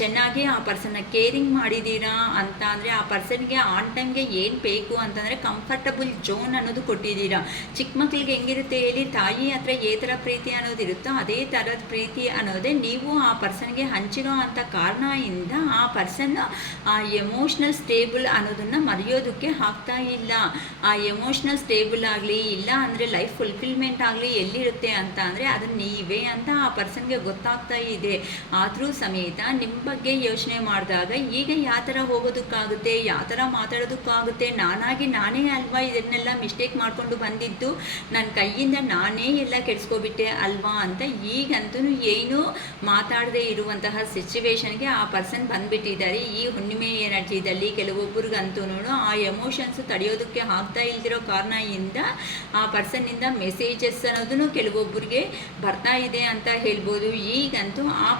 ಚೆನ್ನಾಗಿ ಆ ಪರ್ಸನ್ನ ಕೇರಿಂಗ್ ಮಾಡಿದ್ದೀರಾ ಅಂತ ಅಂದರೆ ಆ ಪರ್ಸನ್ಗೆ ಆನ್ ಟೈಮ್ಗೆ ಏನು ಬೇಕು ಅಂತಂದರೆ ಕಂಫರ್ಟಬಲ್ ಝೋನ್ ಅನ್ನೋದು ಕೊಟ್ಟಿದ್ದೀರಾ. ಚಿಕ್ಕ ಮಕ್ಕಳಿಗೆ ಹೆಂಗಿರುತ್ತೆ ಹೇಳಿ, ತಾಯಿ ಹತ್ರ ಈ ಥರ ಪ್ರೀತಿ ಅನ್ನೋದಿರುತ್ತೋ ಅದೇ ಥರದ ಪ್ರೀತಿ ಅನ್ನೋದೇ ನೀವು ಆ ಪರ್ಸನ್ಗೆ ಹಂಚಿರೋ ಅಂಥ ಕಾರಣದಿಂದ ಆ ಪರ್ಸನ್ ಆ ಎಮೋಷ್ನಲ್ ಸ್ಟೇಬಲ್ ಅನ್ನೋದನ್ನು ಮರೆಯೋದಕ್ಕೆ ಆಗ್ತಾ ಇಲ್ಲ. ಆ ಎಮೋಷ್ನಲ್ ಸ್ಟೇಬಲ್ ಆಗಲಿ ಇಲ್ಲ ಅಂದರೆ ಲೈಫ್ ಫುಲ್ಫಿಲ್ಮೆಂಟ್ ಆಗಲಿ ಎಲ್ಲಿರುತ್ತೆ ಅಂತ ಅಂದರೆ ಅದು ನೀವೇ ಅಂತ ಆ ಪರ್ಸನ್ಗೆ ಗೊತ್ತಾಗ್ತಾ ಇದೆ. ಆದರೂ ಸಮೇತ ನಿಮ್ಮ ಬಗ್ಗೆ ಯೋಚನೆ ಮಾಡಿದಾಗ ಈಗ ಯಾವ ಥರ ಹೋಗೋದಕ್ಕಾಗುತ್ತೆ, ಯಾವ ಥರ ಮಾತಾಡೋದಕ್ಕಾಗುತ್ತೆ, ನಾನೇ ಅಲ್ವಾ ಇದನ್ನೆಲ್ಲ ಮಿಸ್ಟೇಕ್ ಮಾಡಿಕೊಂಡು ಬಂದಿದ್ದು, ನನ್ನ ಕೈಯಿಂದ ನಾನೇ ಎಲ್ಲ ಕೆಡಿಸ್ಕೊಬಿಟ್ಟೆ ಅಲ್ವಾ ಅಂತ ಈಗಂತೂ ಏನೂ ಮಾತಾಡದೇ ಇರುವಂತಹ ಸಿಚುವೇಶನ್ಗೆ ಆ ಪರ್ಸನ್ ಬಂದುಬಿಟ್ಟಿದ್ದಾರೆ. ಈ ಹುಣ್ಣಿಮೆ ಎನರ್ಜಿದಲ್ಲಿ ಕೆಲವೊಬ್ಬರಿಗಂತೂ ಆ ಎಮೋಷನ್ಸ್ ತಡೆಯೋದಕ್ಕೆ ಆಗ್ತಾ ಇಲ್ದಿರೋ ಕಾರಣದಿಂದ ಆ ಪರ್ಸನ್ನಿಂದ ಮೆಸೇಜಸ್ ಅನ್ನೋದನ್ನು ಕೆಲವೊಬ್ಬರಿಗೆ ಬರ್ತಾ ಇದೆ ಅಂತ ಹೇಳ್ಬೋದು. ಈಗಂತೂ ಆ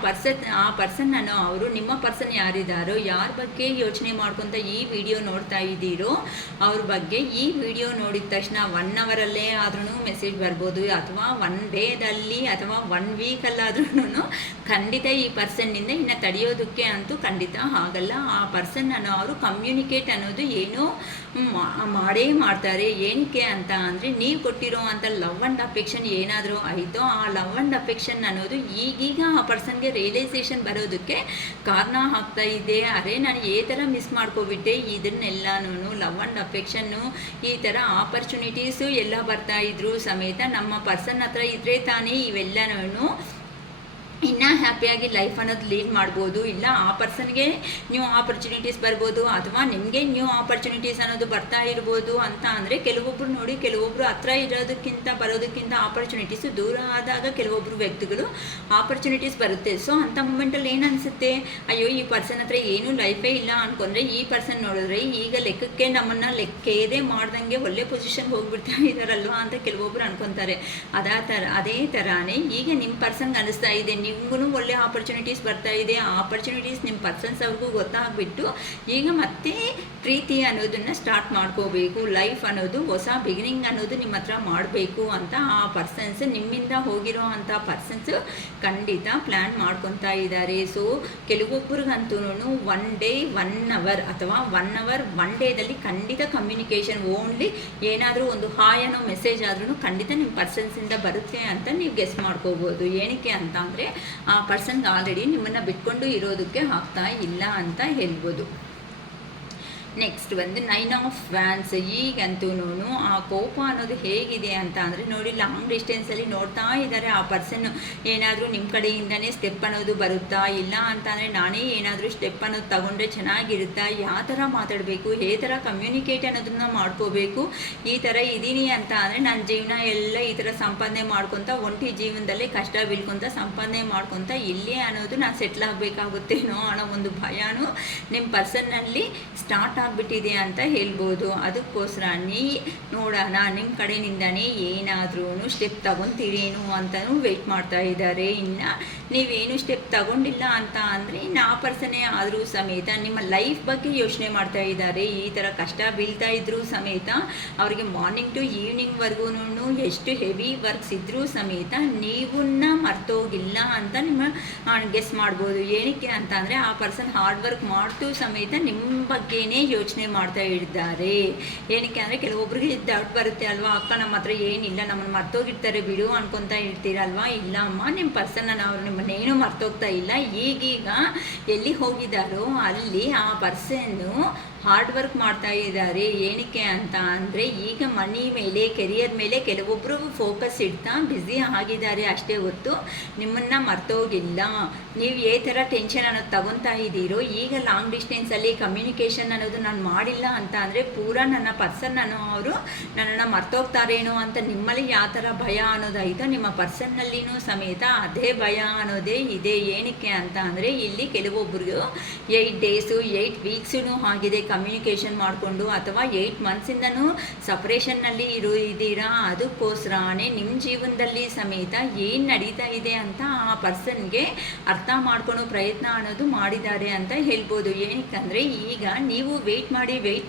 ಪರ್ಸನ್ ಅನ್ನೋ ಅವರು ನಿಮ್ಮ ಪರ್ಸನ್ ಯಾರಿದ್ದಾರೋ, ಯಾರ ಬಗ್ಗೆ ಯೋಚನೆ ಮಾಡ್ಕೊತ ಈ ವಿಡಿಯೋ ನೋಡ್ತಾ ಇದ್ದೀರೋ ಅವ್ರ ಬಗ್ಗೆ ಈ ವಿಡಿಯೋ ನೋಡಿದ ತಕ್ಷಣ 1 ಅವರಲ್ಲೇ ಆದ್ರೂ ಮೆಸೇಜ್ ಬರ್ಬೋದು, ಅಥವಾ 1 ಡೇದಲ್ಲಿ ಅಥವಾ 1 ವೀಕಲ್ಲಾದ್ರೂ ಖಂಡಿತ ಈ ಪರ್ಸನ್ನಿಂದ ಇನ್ನು ತಡೆಯೋದಕ್ಕೆ ಅಂತೂ ಖಂಡಿತ ಆಗಲ್ಲ. ಆ ಪರ್ಸನ್ ಅನ್ನೋ ಅವರು ಕಮ್ಯುನಿಕೇಟ್ ಅನ್ನೋದು ಏನೋ ಮಾಡೇ ಮಾಡ್ತಾರೆ. ಏನಕ್ಕೆ ಅಂತ ಅಂದರೆ ನೀವು ಕೊಟ್ಟಿರೋ ಅಂಥ ಲವ್ ಆ್ಯಂಡ್ ಅಫೆಕ್ಷನ್ ಏನಾದರೂ ಆಯಿತೋ ಆ ಲವ್ ಆ್ಯಂಡ್ ಅಫೆಕ್ಷನ್ ಅನ್ನೋದು ಈಗೀಗ ಆ ಪರ್ಸನ್ಗೆ ರಿಯಲೈಸೇಷನ್ ಬರೋದಕ್ಕೆ ಕಾರಣ ಆಗ್ತಾ ಇದೆ. ಅರೆ ನಾನು ಈ ಥರ ಮಿಸ್ ಮಾಡ್ಕೊಬಿಟ್ಟೆ, ಇದನ್ನೆಲ್ಲನೂ ಲವ್ ಆ್ಯಂಡ್ ಅಫೆಕ್ಷನ್ನು ಈ ಥರ ಆಪರ್ಚುನಿಟೀಸು ಎಲ್ಲ ಬರ್ತಾ ಇದ್ರು ಸಮೇತ ನಮ್ಮ ಪರ್ಸನ್ ಹತ್ರ ಇದ್ರೆ ತಾನೇ ಇವೆಲ್ಲನೂ ಇನ್ನೂ ಹ್ಯಾಪಿಯಾಗಿ ಲೈಫ್ ಅನ್ನೋದು ಲೀಡ್ ಮಾಡ್ಬೋದು. ಇಲ್ಲ ಆ ಪರ್ಸನ್ಗೆ ನ್ಯೂ ಆಪರ್ಚುನಿಟೀಸ್ ಬರ್ಬೋದು, ಅಥವಾ ನಿಮಗೆ ನ್ಯೂ ಆಪರ್ಚುನಿಟೀಸ್ ಅನ್ನೋದು ಬರ್ತಾ ಇರ್ಬೋದು. ಅಂತ ಅಂದರೆ ಕೆಲವೊಬ್ಬರು ನೋಡಿ, ಕೆಲವೊಬ್ಬರು ಹತ್ರ ಇರೋದಕ್ಕಿಂತ ಬರೋದಕ್ಕಿಂತ ಆಪರ್ಚುನಿಟೀಸು ದೂರ ಆದಾಗ ಕೆಲವೊಬ್ಬರು ವ್ಯಕ್ತಿಗಳು ಆಪರ್ಚುನಿಟೀಸ್ ಬರುತ್ತೆ. ಸೊ ಅಂಥ ಮೂಮೆಂಟಲ್ಲಿ ಏನು ಅನಿಸುತ್ತೆ, ಅಯ್ಯೋ ಈ ಪರ್ಸನ್ ಹತ್ರ ಏನೂ ಲೈಫೇ ಇಲ್ಲ ಅಂದ್ಕೊಂಡ್ರೆ ಈ ಪರ್ಸನ್ ನೋಡಿದ್ರೆ ಈಗ ಲೆಕ್ಕಕ್ಕೆ ನಮ್ಮನ್ನು ಲೆಕ್ಕೇದೇ ಮಾಡ್ದಂಗೆ ಒಳ್ಳೆ ಪೊಸಿಷನ್ಗೆ ಹೋಗ್ಬಿಡ್ತಾ ಇದ್ದಾರಲ್ವಾ ಅಂತ ಕೆಲವೊಬ್ಬರು ಅನ್ಕೊತಾರೆ. ಅದೇ ಥರನೇ ಈಗ ನಿಮ್ಮ ಪರ್ಸನ್ಗೆ ಅನಿಸ್ತಾ ಇದೆ ನಿಮಗೂ ಒಳ್ಳೆ ಆಪರ್ಚುನಿಟೀಸ್ ಬರ್ತಾ ಇದೆ. ಆ ಆಪರ್ಚುನಿಟೀಸ್ ನಿಮ್ಮ ಪರ್ಸನ್ಸ್ ಅವ್ರಿಗೂ ಗೊತ್ತಾಗ್ಬಿಟ್ಟು ಈಗ ಮತ್ತೆ ಪ್ರೀತಿ ಅನ್ನೋದನ್ನು ಸ್ಟಾರ್ಟ್ ಮಾಡ್ಕೋಬೇಕು. ಲೈಫ್ ಅನ್ನೋದು ಹೊಸ ಬಿಗಿನಿಂಗ್ ಅನ್ನೋದು ನಿಮ್ಮ ಹತ್ರ ಮಾಡಬೇಕು ಅಂತ ಆ ಪರ್ಸನ್ಸ್, ನಿಮ್ಮಿಂದ ಹೋಗಿರೋ ಅಂಥ ಪರ್ಸನ್ಸ್ ಖಂಡಿತ ಪ್ಲ್ಯಾನ್ ಮಾಡ್ಕೊತಾ ಇದ್ದಾರೆ. ಸೊ ಕೆಲವೊಬ್ಬರಿಗಂತೂ 1 ಡೇ 1 ಅವರ್ ಅಥವಾ 1 ಅವರ್ 1 ಡೇದಲ್ಲಿ ಖಂಡಿತ ಕಮ್ಯುನಿಕೇಷನ್, ಓನ್ಲಿ ಏನಾದರೂ ಒಂದು ಹಾಯ್ ಅನ್ನೋ ಮೆಸೇಜ್ ಆದ್ರೂ ಖಂಡಿತ ನಿಮ್ಮ ಪರ್ಸನ್ಸಿಂದ ಬರುತ್ತೆ ಅಂತ ನೀವು ಗೆಸ್ ಮಾಡ್ಕೋಬೋದು. ಏನಕ್ಕೆ ಅಂತ ಅಂದರೆ ಆ ಪರ್ಸನ್ಗೆ ಆಲ್ರೆಡಿ ನಿಮ್ಮನ್ನು ಬಿಟ್ಕೊಂಡು ಇರೋದಕ್ಕೆ ಆಗ್ತಾ ಇಲ್ಲ ಅಂತ ಹೇಳ್ಬೋದು. ನೆಕ್ಸ್ಟ್ ಒಂದು 9 ಆಫ್ ವ್ಯಾನ್ಸ್. ಈಗಂತೂ ಆ ಕೋಪ ಅನ್ನೋದು ಹೇಗಿದೆ ಅಂತ ಅಂದರೆ ನೋಡಿ, ಲಾಂಗ್ ಡಿಸ್ಟೆನ್ಸಲ್ಲಿ ನೋಡ್ತಾ ಇದ್ದಾರೆ ಆ ಪರ್ಸನ್. ಏನಾದರೂ ನಿಮ್ಮ ಕಡೆಯಿಂದನೇ ಸ್ಟೆಪ್ ಅನ್ನೋದು ಬರುತ್ತಾ, ಇಲ್ಲ ಅಂತಂದರೆ ನಾನೇ ಏನಾದರೂ ಸ್ಟೆಪ್ ಅನ್ನೋದು ತಗೊಂಡ್ರೆ ಚೆನ್ನಾಗಿರುತ್ತಾ, ಯಾವ ಥರ ಮಾತಾಡಬೇಕು, ಯಾವ ಥರ ಕಮ್ಯುನಿಕೇಟ್ ಅನ್ನೋದನ್ನ ಮಾಡ್ಕೋಬೇಕು. ಈ ಥರ ಇದ್ದೀನಿ ಅಂತ ಅಂದರೆ ನನ್ನ ಜೀವನ ಎಲ್ಲ ಈ ಥರ ಸಂಪಾದನೆ ಮಾಡ್ಕೊತ ಒಂಟಿ ಜೀವನದಲ್ಲೇ ಕಷ್ಟ ಬೀಳ್ಕೊತ ಸಂಪಾದನೆ ಮಾಡ್ಕೊತ ಇಲ್ಲೇ ಅನ್ನೋದು ನಾನು ಸೆಟ್ಲ್ ಆಗಬೇಕಾಗುತ್ತೇನೋ ಅನ್ನೋ ಒಂದು ಭಯನೂ ನಿಮ್ಮ ಪರ್ಸನ್ನಲ್ಲಿ ಸ್ಟಾರ್ಟ್ ಆಗಿಬಿಟ್ಟಿದೆ ಅಂತ ಹೇಳ್ಬೋದು. ಅದಕ್ಕೋಸ್ಕರ ನೋಡೋಣ ನಿಮ್ಮ ಕಡೆಯಿಂದನೇ ಏನಾದ್ರೂ ಸ್ಟೆಪ್ ತಗೊತೀರೇನು ಅಂತಲೂ ವೆಯ್ಟ್ ಮಾಡ್ತಾ ಇದ್ದಾರೆ. ಇನ್ನು ನೀವೇನು ಸ್ಟೆಪ್ ತಗೊಂಡಿಲ್ಲ ಅಂತ ಅಂದರೆ ಇನ್ನು ಆ ಪರ್ಸನ್ನೇ ಆದರೂ ಸಮೇತ ನಿಮ್ಮ ಲೈಫ್ ಬಗ್ಗೆ ಯೋಚನೆ ಮಾಡ್ತಾ ಇದ್ದಾರೆ. ಈ ಥರ ಕಷ್ಟ ಬೀಳ್ತಾ ಇದ್ರೂ ಸಮೇತ ಅವರಿಗೆ ಮಾರ್ನಿಂಗ್ ಟು ಈವ್ನಿಂಗ್ವರೆಗೂ ಎಷ್ಟು ಹೆವಿ ವರ್ಕ್ಸ್ ಇದ್ದರೂ ಸಮೇತ ನೀವನ್ನ ಮರ್ತೋಗಿಲ್ಲ ಅಂತ ನಿಮ್ಮ ಗೆಸ್ ಮಾಡ್ಬೋದು. ಏನಕ್ಕೆ ಅಂತ ಅಂದರೆ ಆ ಪರ್ಸನ್ ಹಾರ್ಡ್ ವರ್ಕ್ ಮಾಡ್ತೂ ಸಮೇತ ನಿಮ್ಮ ಬಗ್ಗೆನೇ ಯೋಚನೆ ಮಾಡ್ತಾ ಇದ್ದಾರೆ. ಏನಕ್ಕೆ ಅಂದರೆ ಕೆಲವೊಬ್ರಿಗೆ ಡೌಟ್ ಬರುತ್ತೆ ಅಲ್ವಾ, ಅಕ್ಕ ನಮ್ಮ ಹತ್ರ ಏನಿಲ್ಲ, ನಮ್ಮನ್ನು ಮರ್ತೋಗಿರ್ತಾರೆ ಬಿಡು ಅನ್ಕೊತಾ ಇರ್ತೀರಲ್ವಾ. ಇಲ್ಲ ಅಮ್ಮ, ನಿಮ್ಮ ಪರ್ಸನ್ನ ಅವ್ರು ನಿಮ್ಮನ್ನೇನು ಮರ್ತೋಗ್ತಾ ಇಲ್ಲ. ಈಗೀಗ ಎಲ್ಲಿ ಹೋಗಿದ್ದಾರೋ ಅಲ್ಲಿ ಆ ಪರ್ಸನ್ನು ಹಾರ್ಡ್ ವರ್ಕ್ ಮಾಡ್ತಾ ಇದ್ದಾರೆ. ಏನಕ್ಕೆ ಅಂತ ಅಂದರೆ ಈಗ ಮನಿ ಮೇಲೆ, ಕೆರಿಯರ್ ಮೇಲೆ ಕೆಲವೊಬ್ಬರು ಫೋಕಸ್ ಇಡ್ತಾ ಬ್ಯುಸಿ ಆಗಿದ್ದಾರೆ ಅಷ್ಟೇ ಹೊತ್ತು ನಿಮ್ಮನ್ನು ಮರ್ತೋಗಿಲ್ಲ. ನೀವು ಯಾವ ಥರ ಟೆನ್ಷನ್ ಅನ್ನೋದು ತಗೊತಾ ಇದ್ದೀರೋ, ಈಗ ಲಾಂಗ್ ಡಿಸ್ಟೆನ್ಸಲ್ಲಿ ಕಮ್ಯುನಿಕೇಷನ್ ಅನ್ನೋದು ನಾನು ಮಾಡಿಲ್ಲ ಅಂತ ಅಂದರೆ ಪೂರಾ ನನ್ನ ಪರ್ಸನ್ ಅವರು ನನ್ನನ್ನು ಮರ್ತೋಗ್ತಾರೇನೋ ಅಂತ ನಿಮ್ಮಲ್ಲಿ ಯಾವ ಥರ ಭಯ ಅನ್ನೋದಾಯಿತೋ ನಿಮ್ಮ ಪರ್ಸನ್ನಲ್ಲಿನೂ ಸಮೇತ ಅದೇ ಭಯ ಅನ್ನೋದೇ ಇದೆ. ಏನಕ್ಕೆ ಅಂತ ಅಂದರೆ ಇಲ್ಲಿ ಕೆಲವೊಬ್ಬರಿಗೂ 8 ಡೇಸು 8 ವೀಕ್ಸೂ ಆಗಿದೆ ಕಮ್ಯುನಿಕೇಷನ್ ಮಾಡಿಕೊಂಡು, ಅಥವಾ 8 ಮಂತ್ಸಿಂದನೂ ಸಪ್ರೇಷನ್ನಲ್ಲಿ ಇದ್ದೀರಾ. ಅದಕ್ಕೋಸ್ಕರನೇ ನಿಮ್ಮ ಜೀವನದಲ್ಲಿ ಸಮೇತ ಏನು ನಡೀತಾ ಇದೆ ಅಂತ ಆ ಪರ್ಸನ್ಗೆ ಅರ್ಥ ಮಾಡ್ಕೊಳ್ಳೋ ಪ್ರಯತ್ನ ಅನ್ನೋದು ಮಾಡಿದ್ದಾರೆ ಅಂತ ಹೇಳ್ಬೋದು. ಏನಕ್ಕಂದರೆ ಈಗ ನೀವು ವೆಯ್ಟ್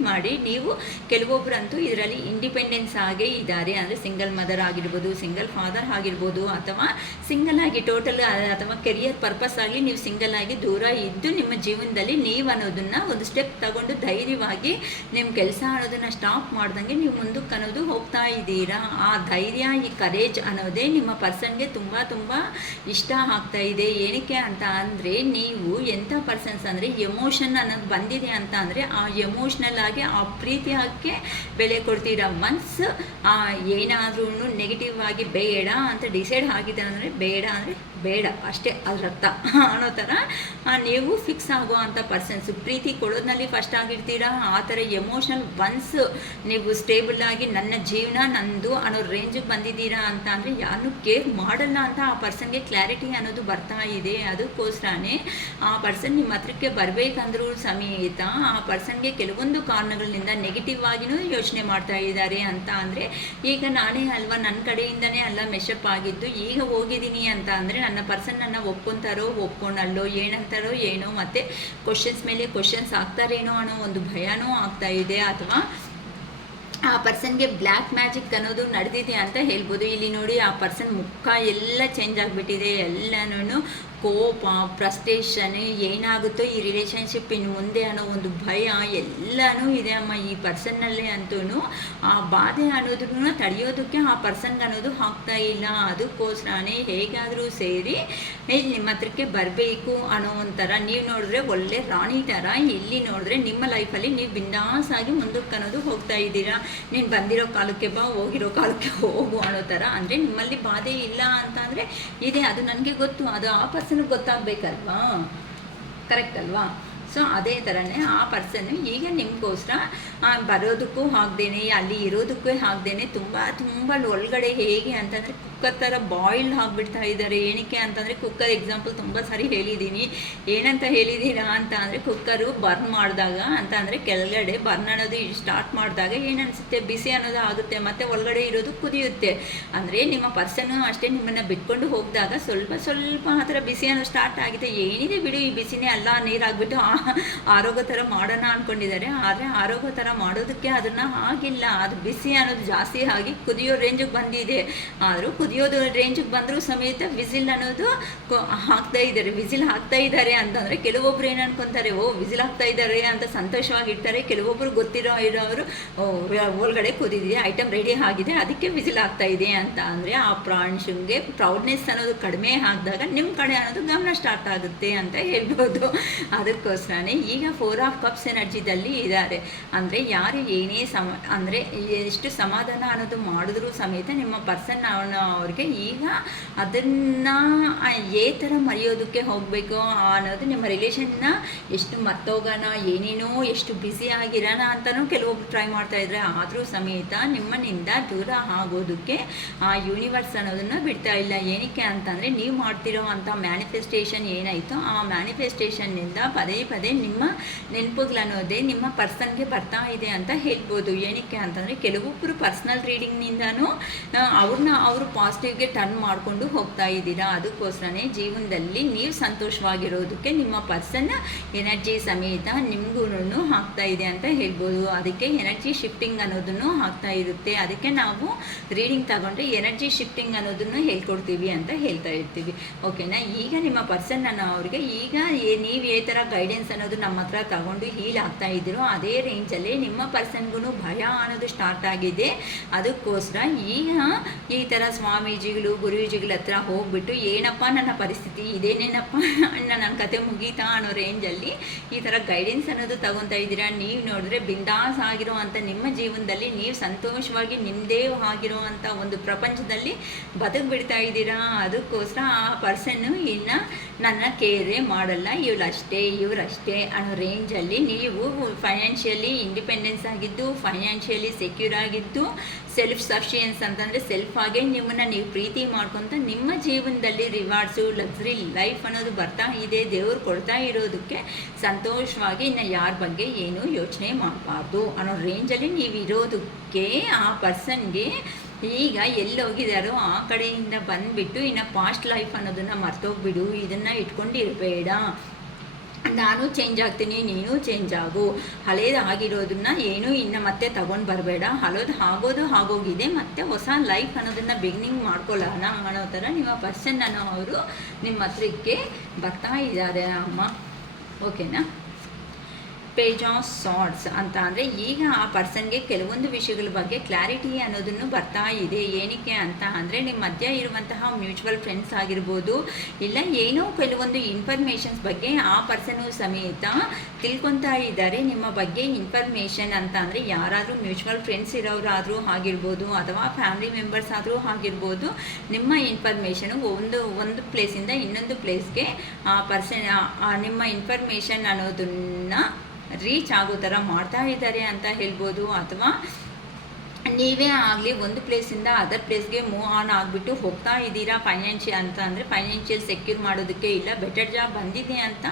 ಮಾಡಿ ನೀವು ಕೆಲವೊಬ್ಬರಂತೂ ಇದರಲ್ಲಿ ಇಂಡಿಪೆಂಡೆನ್ಸ್ ಆಗೇ ಇದ್ದಾರೆ. ಅಂದರೆ ಸಿಂಗಲ್ ಮದರ್ ಆಗಿರ್ಬೋದು, ಸಿಂಗಲ್ ಫಾದರ್ ಆಗಿರ್ಬೋದು, ಅಥವಾ ಸಿಂಗಲ್ ಆಗಿ ಟೋಟಲ್ ಅಥವಾ ಕೆರಿಯರ್ ಪರ್ಪಸ್ ಆಗಿ ನೀವು ಸಿಂಗಲ್ ಆಗಿ ದೂರ ಇದ್ದು ನಿಮ್ಮ ಜೀವನದಲ್ಲಿ ನೀವು ಅನ್ನೋದನ್ನು ಒಂದು ಸ್ಟೆಪ್ ತಗೊಂಡು ಧೈರ್ಯವಾಗಿ ನಿಮ್ಮ ಕೆಲಸ ಅನ್ನೋದನ್ನು ಸ್ಟಾಪ್ ಮಾಡ್ದಂಗೆ ನೀವು ಮುಂದಕ್ಕೆ ಅನ್ನೋದು ಹೋಗ್ತಾ ಇದ್ದೀರಾ. ಆ ಧೈರ್ಯ, ಈ ಕರೇಜ್ ಅನ್ನೋದೇ ನಿಮ್ಮ ಪರ್ಸನ್ಗೆ ತುಂಬ ತುಂಬ ಇಷ್ಟ ಆಗ್ತಾ ಇದೆ. ಏನಕ್ಕೆ ಅಂತ ಅಂದರೆ ನೀವು ಎಂಥ ಪರ್ಸನ್ಸ್ ಅಂದರೆ ಎಮೋಷನ್ ಅನ್ನೋದು ಬಂದಿದೆ ಅಂತ ಅಂದರೆ ಆ ಎಮೋಷ್ನಲ್ ಆಗಿ ಆ ಪ್ರೀತಿಯಾಗೆ ಬೆಲೆ ಕೊಡ್ತೀರಾ. ಒನ್ಸ್ ಏನಾದ್ರೂ ನೆಗೆಟಿವ್ ಆಗಿ ಬೇಡ ಅಂತ ಡಿಸೈಡ್ ಆಗಿದೆ ಅಂದರೆ ಬೇಡ ಅಂದರೆ ಬೇಡ ಅಷ್ಟೇ, ಅದ್ರ ಅರ್ಥ ಅನ್ನೋ ಥರ ನೀವು ಫಿಕ್ಸ್ ಆಗೋ ಅಂಥ ಪರ್ಸನ್ಸು. ಪ್ರೀತಿ ಕೊಡೋದ್ರಲ್ಲಿ ಫಸ್ಟ್ ಆಗಿರ್ತೀರಾ. ಆ ಥರ ಎಮೋಷ್ನಲ್ ಒನ್ಸ್ ನೀವು ಸ್ಟೇಬಲ್ ಆಗಿ ನನ್ನ ಜೀವನ ನಂದು ಅನ್ನೋ ರೇಂಜಿಗೆ ಬಂದಿದ್ದೀರಾ ಅಂತ ಅಂದರೆ ಯಾರನ್ನೂ ಕೇರ್ ಮಾಡಲ್ಲ ಅಂತ ಆ ಪರ್ಸನ್ಗೆ ಕ್ಲಾರಿಟಿ ಅನ್ನೋದು ಬರ್ತಾ ಇದೆ. ಅದಕ್ಕೋಸ್ಕರನೇ ಆ ಪರ್ಸನ್ ನಿಮ್ಮ ಹತ್ರಕ್ಕೆ ಬರಬೇಕಂದ್ರೂ ಸಮೇತ ಆ ಪರ್ಸನ್ಗೆ ಕೆಲವೊಂದು ಕಾರಣಗಳಿಂದ ನೆಗೆಟಿವ್ ಆಗಿನೂ ಯೋಚನೆ ಮಾಡ್ತಾ ಇದ್ದಾರೆ. ಅಂತ ಅಂದರೆ ಈಗ ನಾನೇ ಅಲ್ವಾ, ನನ್ನ ಕಡೆಯಿಂದನೇ ಅಲ್ಲ ಮೆಶಪ್ ಆಗಿದ್ದು, ಈಗ ಹೋಗಿದ್ದೀನಿ ಅಂತ ಅಂದರೆ ನನ್ನ ಪರ್ಸನ್ ನನ್ನ ಒಪ್ಕೊತಾರೋ ಒಪ್ಕೊಳಲ್ಲೋ, ಏನಂತಾರೋ ಏನೋ, ಮತ್ತು ಕ್ವಶನ್ಸ್ ಮೇಲೆ ಕ್ವಶನ್ಸ್ ಆಗ್ತಾರೇನೋ ಅನ್ನೋ ಒಂದು ಭಯನೂ ಆಗ್ತಾ ಇದೆ. ಅಥವಾ ಆ ಪರ್ಸನ್ಗೆ ಬ್ಲ್ಯಾಕ್ ಮ್ಯಾಜಿಕ್ ಅನ್ನೋದು ನಡೆದಿದೆ ಅಂತ ಹೇಳ್ಬೋದು. ಇಲ್ಲಿ ನೋಡಿ, ಆ ಪರ್ಸನ್ ಮುಖ ಎಲ್ಲ ಚೇಂಜ್ ಆಗಿಬಿಟ್ಟಿದೆ. ಎಲ್ಲನೂ ಕೋಪ, ಫ್ರಸ್ಟ್ರೇಷನ್, ಏನಾಗುತ್ತೋ ಈ ರಿಲೇಷನ್ಶಿಪ್ ಇನ್ನು ಮುಂದೆ ಅನ್ನೋ ಒಂದು ಭಯ ಎಲ್ಲನೂ ಇದೆ ಅಮ್ಮ ಈ ಪರ್ಸನ್ನಲ್ಲೇ ಅಂತೂ. ಆ ಬಾಧೆ ಅನ್ನೋದನ್ನು ತಡೆಯೋದಕ್ಕೆ ಆ ಪರ್ಸನ್ಗೆ ಅನ್ನೋದು ಆಗ್ತಾ ಇಲ್ಲ. ಅದಕ್ಕೋಸ್ಕರನೇ ಹೇಗಾದರೂ ಸೇರಿ ನಿಮ್ಮ ಹತ್ರಕ್ಕೆ ಬರಬೇಕು ಅನ್ನೋ ಒಂಥರ. ನೀವು ನೋಡಿದ್ರೆ ಒಳ್ಳೆ ರಾಣಿ ಥರ, ಇಲ್ಲಿ ನೋಡಿದ್ರೆ ನಿಮ್ಮ ಲೈಫಲ್ಲಿ ನೀವು ಬಿಂದಾಸಾಗಿ ಮುಂದಕ್ಕೆ ಅನ್ನೋದು ಹೋಗ್ತಾ ಇದ್ದೀರಾ. ನೀನು ಬಂದಿರೋ ಕಾಲಕ್ಕೆ ಬಾ, ಹೋಗಿರೋ ಕಾಲಕ್ಕೆ ಹೋಗು ಅನ್ನೋ ಥರ. ಅಂದರೆ ನಿಮ್ಮಲ್ಲಿ ಬಾಧೆ ಇಲ್ಲ ಅಂತ ಅಂದರೆ ಇದೆ, ಅದು ನನಗೆ ಗೊತ್ತು, ಅದು ಆ ಪರ್ಸನ್ಗೆ ಗೊತ್ತಾಗಬೇಕಲ್ವಾ, ಕರೆಕ್ಟ್ ಅಲ್ವಾ? ಸೊ ಅದೇ ಥರನೇ ಆ ಪರ್ಸನ್ನು ಈಗ ನಿಮಗೋಸ್ಕರ ಬರೋದಕ್ಕೂ ಆಗ್ದೇನೆ, ಅಲ್ಲಿ ಇರೋದಕ್ಕೂ ಆಗ್ದೇನೆ ತುಂಬ ಒಳಗಡೆ ಹೇಗೆ ಅಂತಂದರೆ ಕುಕ್ಕರ್ ಥರ ಬಾಯ್ಲ್ಡ್ ಆಗಿಬಿಡ್ತಾ ಇದ್ದಾರೆ. ಏನಕ್ಕೆ ಅಂತಂದರೆ ಕುಕ್ಕರ್ ಎಕ್ಸಾಂಪಲ್ ತುಂಬ ಸಾರಿ ಹೇಳಿದ್ದೀನಿ. ಏನಂತ ಹೇಳಿದ್ದೀರಾ ಅಂತ ಅಂದರೆ ಕುಕ್ಕರು ಬರ್ನ್ ಮಾಡಿದಾಗ ಅಂತ ಅಂದರೆ ಕೆಳಗಡೆ ಬರ್ನ್ ಅನ್ನೋದು ಸ್ಟಾರ್ಟ್ ಮಾಡಿದಾಗ ಏನನ್ಸುತ್ತೆ, ಬಿಸಿ ಅನ್ನೋದು ಆಗುತ್ತೆ, ಮತ್ತು ಒಳಗಡೆ ಇರೋದು ಕುದಿಯುತ್ತೆ. ಅಂದರೆ ನಿಮ್ಮ ಪರ್ಸನ್ನು ಅಷ್ಟೇ ನಿಮ್ಮನ್ನು ಬಿಟ್ಕೊಂಡು ಹೋಗಿದಾಗ ಸ್ವಲ್ಪ ಆ ಥರ ಬಿಸಿ ಅನ್ನೋದು ಸ್ಟಾರ್ಟ್ ಆಗಿದೆ. ಏನಿದೆ ಬಿಡು, ಈ ಬಿಸಿನೇ ಅಲ್ಲ, ನೀರಾಗ್ಬಿಟ್ಟು ಆರೋಗ್ಯ ಥರ ಮಾಡೋಣ ಅಂದ್ಕೊಂಡಿದ್ದಾರೆ. ಆದರೆ ಆರೋಗ್ಯ ಥರ ಮಾಡೋದಕ್ಕೆ ಅದನ್ನು ಆಗಿಲ್ಲ. ಅದು ಬಿಸಿ ಅನ್ನೋದು ಜಾಸ್ತಿ ಆಗಿ ಕುದಿಯೋ ರೇಂಜಿಗೆ ಬಂದಿದೆ. ಆದರೂ ಕುದಿಯೋದು ರೇಂಜಿಗೆ ಬಂದರೂ ಸಮೇತ ವಿಸಿಲ್ ಅನ್ನೋದು ಹಾಕ್ತಾ ಇದ್ದಾರೆ. ವಿಸಿಲ್ ಹಾಕ್ತಾ ಇದ್ದಾರೆ ಅಂತಂದರೆ ಕೆಲವೊಬ್ರು ಏನು ಅನ್ಕೊತಾರೆ, ವಿಸಿಲ್ ಹಾಕ್ತಾ ಇದ್ದಾರೆ ಅಂತ ಸಂತೋಷವಾಗಿರ್ತಾರೆ. ಕೆಲವೊಬ್ರು ಇರೋರು ಒಳಗಡೆ ಕುದಿದಿದೆ, ಐಟಮ್ ರೆಡಿ ಆಗಿದೆ, ಅದಕ್ಕೆ ವಿಸಿಲ್ ಆಗ್ತಾ ಇದೆ ಅಂತ. ಅಂದರೆ ಆ ಪ್ರಾಣಿಗೆ ಪ್ರೌಡ್ನೆಸ್ ಅನ್ನೋದು ಕಡಿಮೆ ಆಗಿದಾಗ ನಿಮ್ಮ ಕಡೆ ಅನ್ನೋದು ಗಮನ ಸ್ಟಾರ್ಟ್ ಆಗುತ್ತೆ ಅಂತ ಹೇಳ್ಬೋದು. ಅದಕ್ಕೋಸ್ಕರನೇ ಈಗ 4 ಆಫ್ ಕಪ್ಸ್ ಎನರ್ಜಿದಲ್ಲಿ ಇದ್ದಾರೆ. ಅಂದರೆ ಯಾರು ಏನೇ ಅಂದರೆ ಎಷ್ಟು ಸಮಾಧಾನ ಅನ್ನೋದು ಮಾಡಿದ್ರೂ ಸಮೇತ ನಿಮ್ಮ ಪರ್ಸನ್ ಅವ್ರಿಗೆ ಈಗ ಅದನ್ನು ಥರ ಮರೆಯೋದಕ್ಕೆ ಹೋಗಬೇಕು ಅನ್ನೋದು, ನಿಮ್ಮ ರಿಲೇಷನ್ನ ಎಷ್ಟು ಮರ್ತೋಗೋಣ, ಏನೇನೋ ಎಷ್ಟು ಬ್ಯುಸಿ ಆಗಿರೋಣ ಅಂತಲೂ ಕೆಲವೊಬ್ರು ಟ್ರೈ ಮಾಡ್ತಾ ಇದ್ದಾರೆ. ಆದರೂ ಸಮೇತ ನಿಮ್ಮನಿಂದ ದೂರ ಆಗೋದಕ್ಕೆ ಆ ಯೂನಿವರ್ಸ್ ಅನ್ನೋದನ್ನು ಬಿಡ್ತಾ ಇಲ್ಲ. ಏನಕ್ಕೆ ಅಂತಂದರೆ ನೀವು ಮಾಡ್ತಿರೋ ಅಂಥ ಮ್ಯಾನಿಫೆಸ್ಟೇಷನ್ ಏನಾಯಿತು, ಆ ಮ್ಯಾನಿಫೆಸ್ಟೇಷನ್ನಿಂದ ಪದೇ ನಿಮ್ಮ ನೆನಪುಗಳನ್ನೋದೇ ನಿಮ್ಮ ಪರ್ಸನ್ಗೆ ಬರ್ತಾ ಇದೆ ಅಂತ ಹೇಳ್ಬೋದು. ಏನಕ್ಕೆ ಅಂತಂದರೆ ಕೆಲವೊಬ್ಬರು ಪರ್ಸ್ನಲ್ ರೀಡಿಂಗ್ನಿಂದನೂ ಅವರು ಪಾಸಿಟಿವ್ಗೆ ಟರ್ನ್ ಮಾಡಿಕೊಂಡು ಹೋಗ್ತಾ ಇದ್ದೀರಾ. ಅದಕ್ಕೋಸ್ಕರನೇ ಜೀವನದಲ್ಲಿ ನೀವು ಸಂತೋಷವಾಗಿರೋದಕ್ಕೆ ನಿಮ್ಮ ಪರ್ಸನ್ ಎನರ್ಜಿ ಸಮೇತ ನಿಮಗೂ ಆಗ್ತಾ ಇದೆ ಅಂತ ಹೇಳ್ಬೋದು. ಅದಕ್ಕೆ ಎನರ್ಜಿ ಶಿಫ್ಟಿಂಗ್ ಅನ್ನೋದನ್ನು ಆಗ್ತಾ ಇರುತ್ತೆ. ಅದಕ್ಕೆ ನಾವು ರೀಡಿಂಗ್ ತಗೊಂಡ್ರೆ ಎನರ್ಜಿ ಶಿಫ್ಟಿಂಗ್ ಅನ್ನೋದನ್ನು ಹೇಳ್ಕೊಡ್ತೀವಿ ಅಂತ ಹೇಳ್ತಾ ಇರ್ತೀವಿ. ಓಕೆನಾ? ಈಗ ನಿಮ್ಮ ಪರ್ಸನ್ ಅವ್ರಿಗೆ ಈಗ ನೀವು ಥರ ಗೈಡೆನ್ಸ್ ಅನ್ನೋದು ನಮ್ಮ ಹತ್ರ ತಗೊಂಡು ಹೀಲ್ ಆಗ್ತಾ ಇದ್ದೀರೋ ಅದೇ ರೇಂಜಲ್ಲಿ ನಿಮ್ಮ ಪರ್ಸನ್ಗೂ ಭಯ ಅನ್ನೋದು ಸ್ಟಾರ್ಟ್ ಆಗಿದೆ. ಅದಕ್ಕೋಸ್ಕರ ಈಗ ಈ ಥರ ಸ್ವಾಮೀಜಿಗಳು ಗುರೂಜಿಗಳ ಹತ್ರ ಹೋಗ್ಬಿಟ್ಟು ಏನಪ್ಪ ನನ್ನ ಪರಿಸ್ಥಿತಿ ಇದೇನೇನಪ್ಪ, ನನ್ನ ಕತೆ ಮುಗೀತಾ ಅನ್ನೋ ರೇಂಜಲ್ಲಿ ಈ ಥರ ಗೈಡೆನ್ಸ್ ಅನ್ನೋದು ತಗೊತಾ ಇದ್ದೀರಾ. ನೀವು ನೋಡಿದ್ರೆ ಬಿಂದಾಸ್ ಆಗಿರೋ ಅಂಥ ನಿಮ್ಮ ಜೀವನದಲ್ಲಿ ನೀವು ಸಂತೋಷವಾಗಿ ನಿಮ್ಮದೇ ಆಗಿರೋ ಅಂಥ ಒಂದು ಪ್ರಪಂಚದಲ್ಲಿ ಬದುಕ್ಬಿಡ್ತಾ ಇದ್ದೀರಾ. ಅದಕ್ಕೋಸ್ಕರ ಆ ಪರ್ಸನ್ನು ಇನ್ನು ನನ್ನ ಕೇರೇ ಮಾಡಲ್ಲ, ಇವರಷ್ಟೇ ಅನ್ನೋ ರೇಂಜಲ್ಲಿ ನೀವು ಫೈನಾನ್ಷಿಯಲಿ ಇಂಡಿಪೆಂಡೆನ್ಸ್ ಆಗಿದ್ದು, ಫೈನಾನ್ಷಿಯಲಿ ಸೆಕ್ಯೂರ್ ಆಗಿದ್ದು, ಸೆಲ್ಫ್ ಸಫಿಷಿಯನ್ಸ್ ಅಂತಂದರೆ ಸೆಲ್ಫ್ ಆಗೇ ನಿಮ್ಮನ್ನು ನೀವು ಪ್ರೀತಿ ಮಾಡ್ಕೊತ ನಿಮ್ಮ ಜೀವನದಲ್ಲಿ ರಿವಾರ್ಡ್ಸು ಲಕ್ಸುರಿ ಲೈಫ್ ಅನ್ನೋದು ಬರ್ತಾ ಇದೆ. ದೇವರು ಕೊಡ್ತಾ ಇರೋದಕ್ಕೆ ಸಂತೋಷವಾಗಿ ಇನ್ನು ಯಾರ ಬಗ್ಗೆ ಏನೂ ಯೋಚನೆ ಮಾಡಬಾರ್ದು ಅನ್ನೋ ರೇಂಜಲ್ಲಿ ನೀವು ಇರೋದಕ್ಕೆ ಆ ಪರ್ಸನ್ಗೆ ಈಗ ಎಲ್ಲೋಗಿದಾರೋ ಆ ಕಡೆಯಿಂದ ಬಂದುಬಿಟ್ಟು ಇನ್ನು ಪಾಸ್ಟ್ ಲೈಫ್ ಅನ್ನೋದನ್ನು ಮರ್ತೋಗ್ಬಿಡು, ಇದನ್ನು ಇಟ್ಕೊಂಡಿರಬೇಡ, ನಾನು ಚೇಂಜ್ ಆಗ್ತೀನಿ, ನೀನು ಚೇಂಜ್ ಆಗು, ಹಳೇದು ಆಗಿರೋದನ್ನ ಏನೂ ಇನ್ನು ಮತ್ತೆ ತಗೊಂಡು ಬರಬೇಡ, ಆಗೋಗಿದೆ, ಮತ್ತೆ ಹೊಸ ಲೈಫ್ ಅನ್ನೋದನ್ನು ಬಿಗಿನಿಂಗ್ ಮಾಡ್ಕೊಳ್ಳೋಣ ಅನ್ನೋ ಥರ ನಿಮ್ಮ ಪರ್ಸನ್ ಅವರು ನಿಮ್ಮ ಹತ್ರಕ್ಕೆ ಬರ್ತಾ ಇದ್ದಾರೆ ಅಮ್ಮ. ಓಕೆನಾ? ಪೇಜ್ ಆಫ್ ಸಾರ್ಟ್ಸ್ ಅಂತ ಅಂದರೆ ಈಗ ಆ ಪರ್ಸನ್ಗೆ ಕೆಲವೊಂದು ವಿಷಯಗಳ ಬಗ್ಗೆ ಕ್ಲಾರಿಟಿ ಅನ್ನೋದನ್ನು ಬರ್ತಾ ಇದೆ. ಏನಕ್ಕೆ ಅಂತ ಅಂದರೆ ನಿಮ್ಮ ಮಧ್ಯ ಇರುವಂತಹ ಮ್ಯೂಚುವಲ್ ಫ್ರೆಂಡ್ಸ್ ಆಗಿರ್ಬೋದು, ಇಲ್ಲ ಏನೋ ಕೆಲವೊಂದು ಇನ್ಫಾರ್ಮೇಷನ್ಸ್ ಬಗ್ಗೆ ಆ ಪರ್ಸನ್ನು ಸಮೇತ ತಿಳ್ಕೊತಾ ಇದ್ದಾರೆ ನಿಮ್ಮ ಬಗ್ಗೆ ಇನ್ಫಾರ್ಮೇಷನ್ ಅಂತ. ಅಂದರೆ ಯಾರಾದರೂ ಮ್ಯೂಚುವಲ್ ಫ್ರೆಂಡ್ಸ್ ಇರೋರಾದರೂ ಆಗಿರ್ಬೋದು ಅಥವಾ ಫ್ಯಾಮಿಲಿ ಮೆಂಬರ್ಸ್ ಆದರೂ ಆಗಿರ್ಬೋದು, ನಿಮ್ಮ ಇನ್ಫಾರ್ಮೇಷನು ಒಂದು ಪ್ಲೇಸಿಂದ ಇನ್ನೊಂದು ಪ್ಲೇಸ್ಗೆ ಆ ಪರ್ಸನ್ ನಿಮ್ಮ ಇನ್ಫಾರ್ಮೇಷನ್ ಅನ್ನೋದನ್ನು ರೀಚ್ ಆಗೋ ಥರ ಮಾಡ್ತಾ ಇದ್ದಾರೆ ಅಂತ ಹೇಳ್ಬೋದು. ಅಥವಾ ನೀವೇ ಆಗಲಿ ಒಂದು ಪ್ಲೇಸಿಂದ ಅದರ್ ಪ್ಲೇಸ್ಗೆ ಮೂವ್ ಆನ್ ಆಗಿಬಿಟ್ಟು ಹೋಗ್ತಾ ಇದ್ದೀರಾ. ಫೈನಾನ್ಷಿಯಲ್ ಅಂತ ಅಂದರೆ ಫೈನಾನ್ಷಿಯಲ್ ಸೆಕ್ಯೂರ್ ಮಾಡೋದಕ್ಕೆ ಇಲ್ಲ ಬೆಟರ್ ಜಾಬ್ ಬಂದಿದೆ ಅಂತ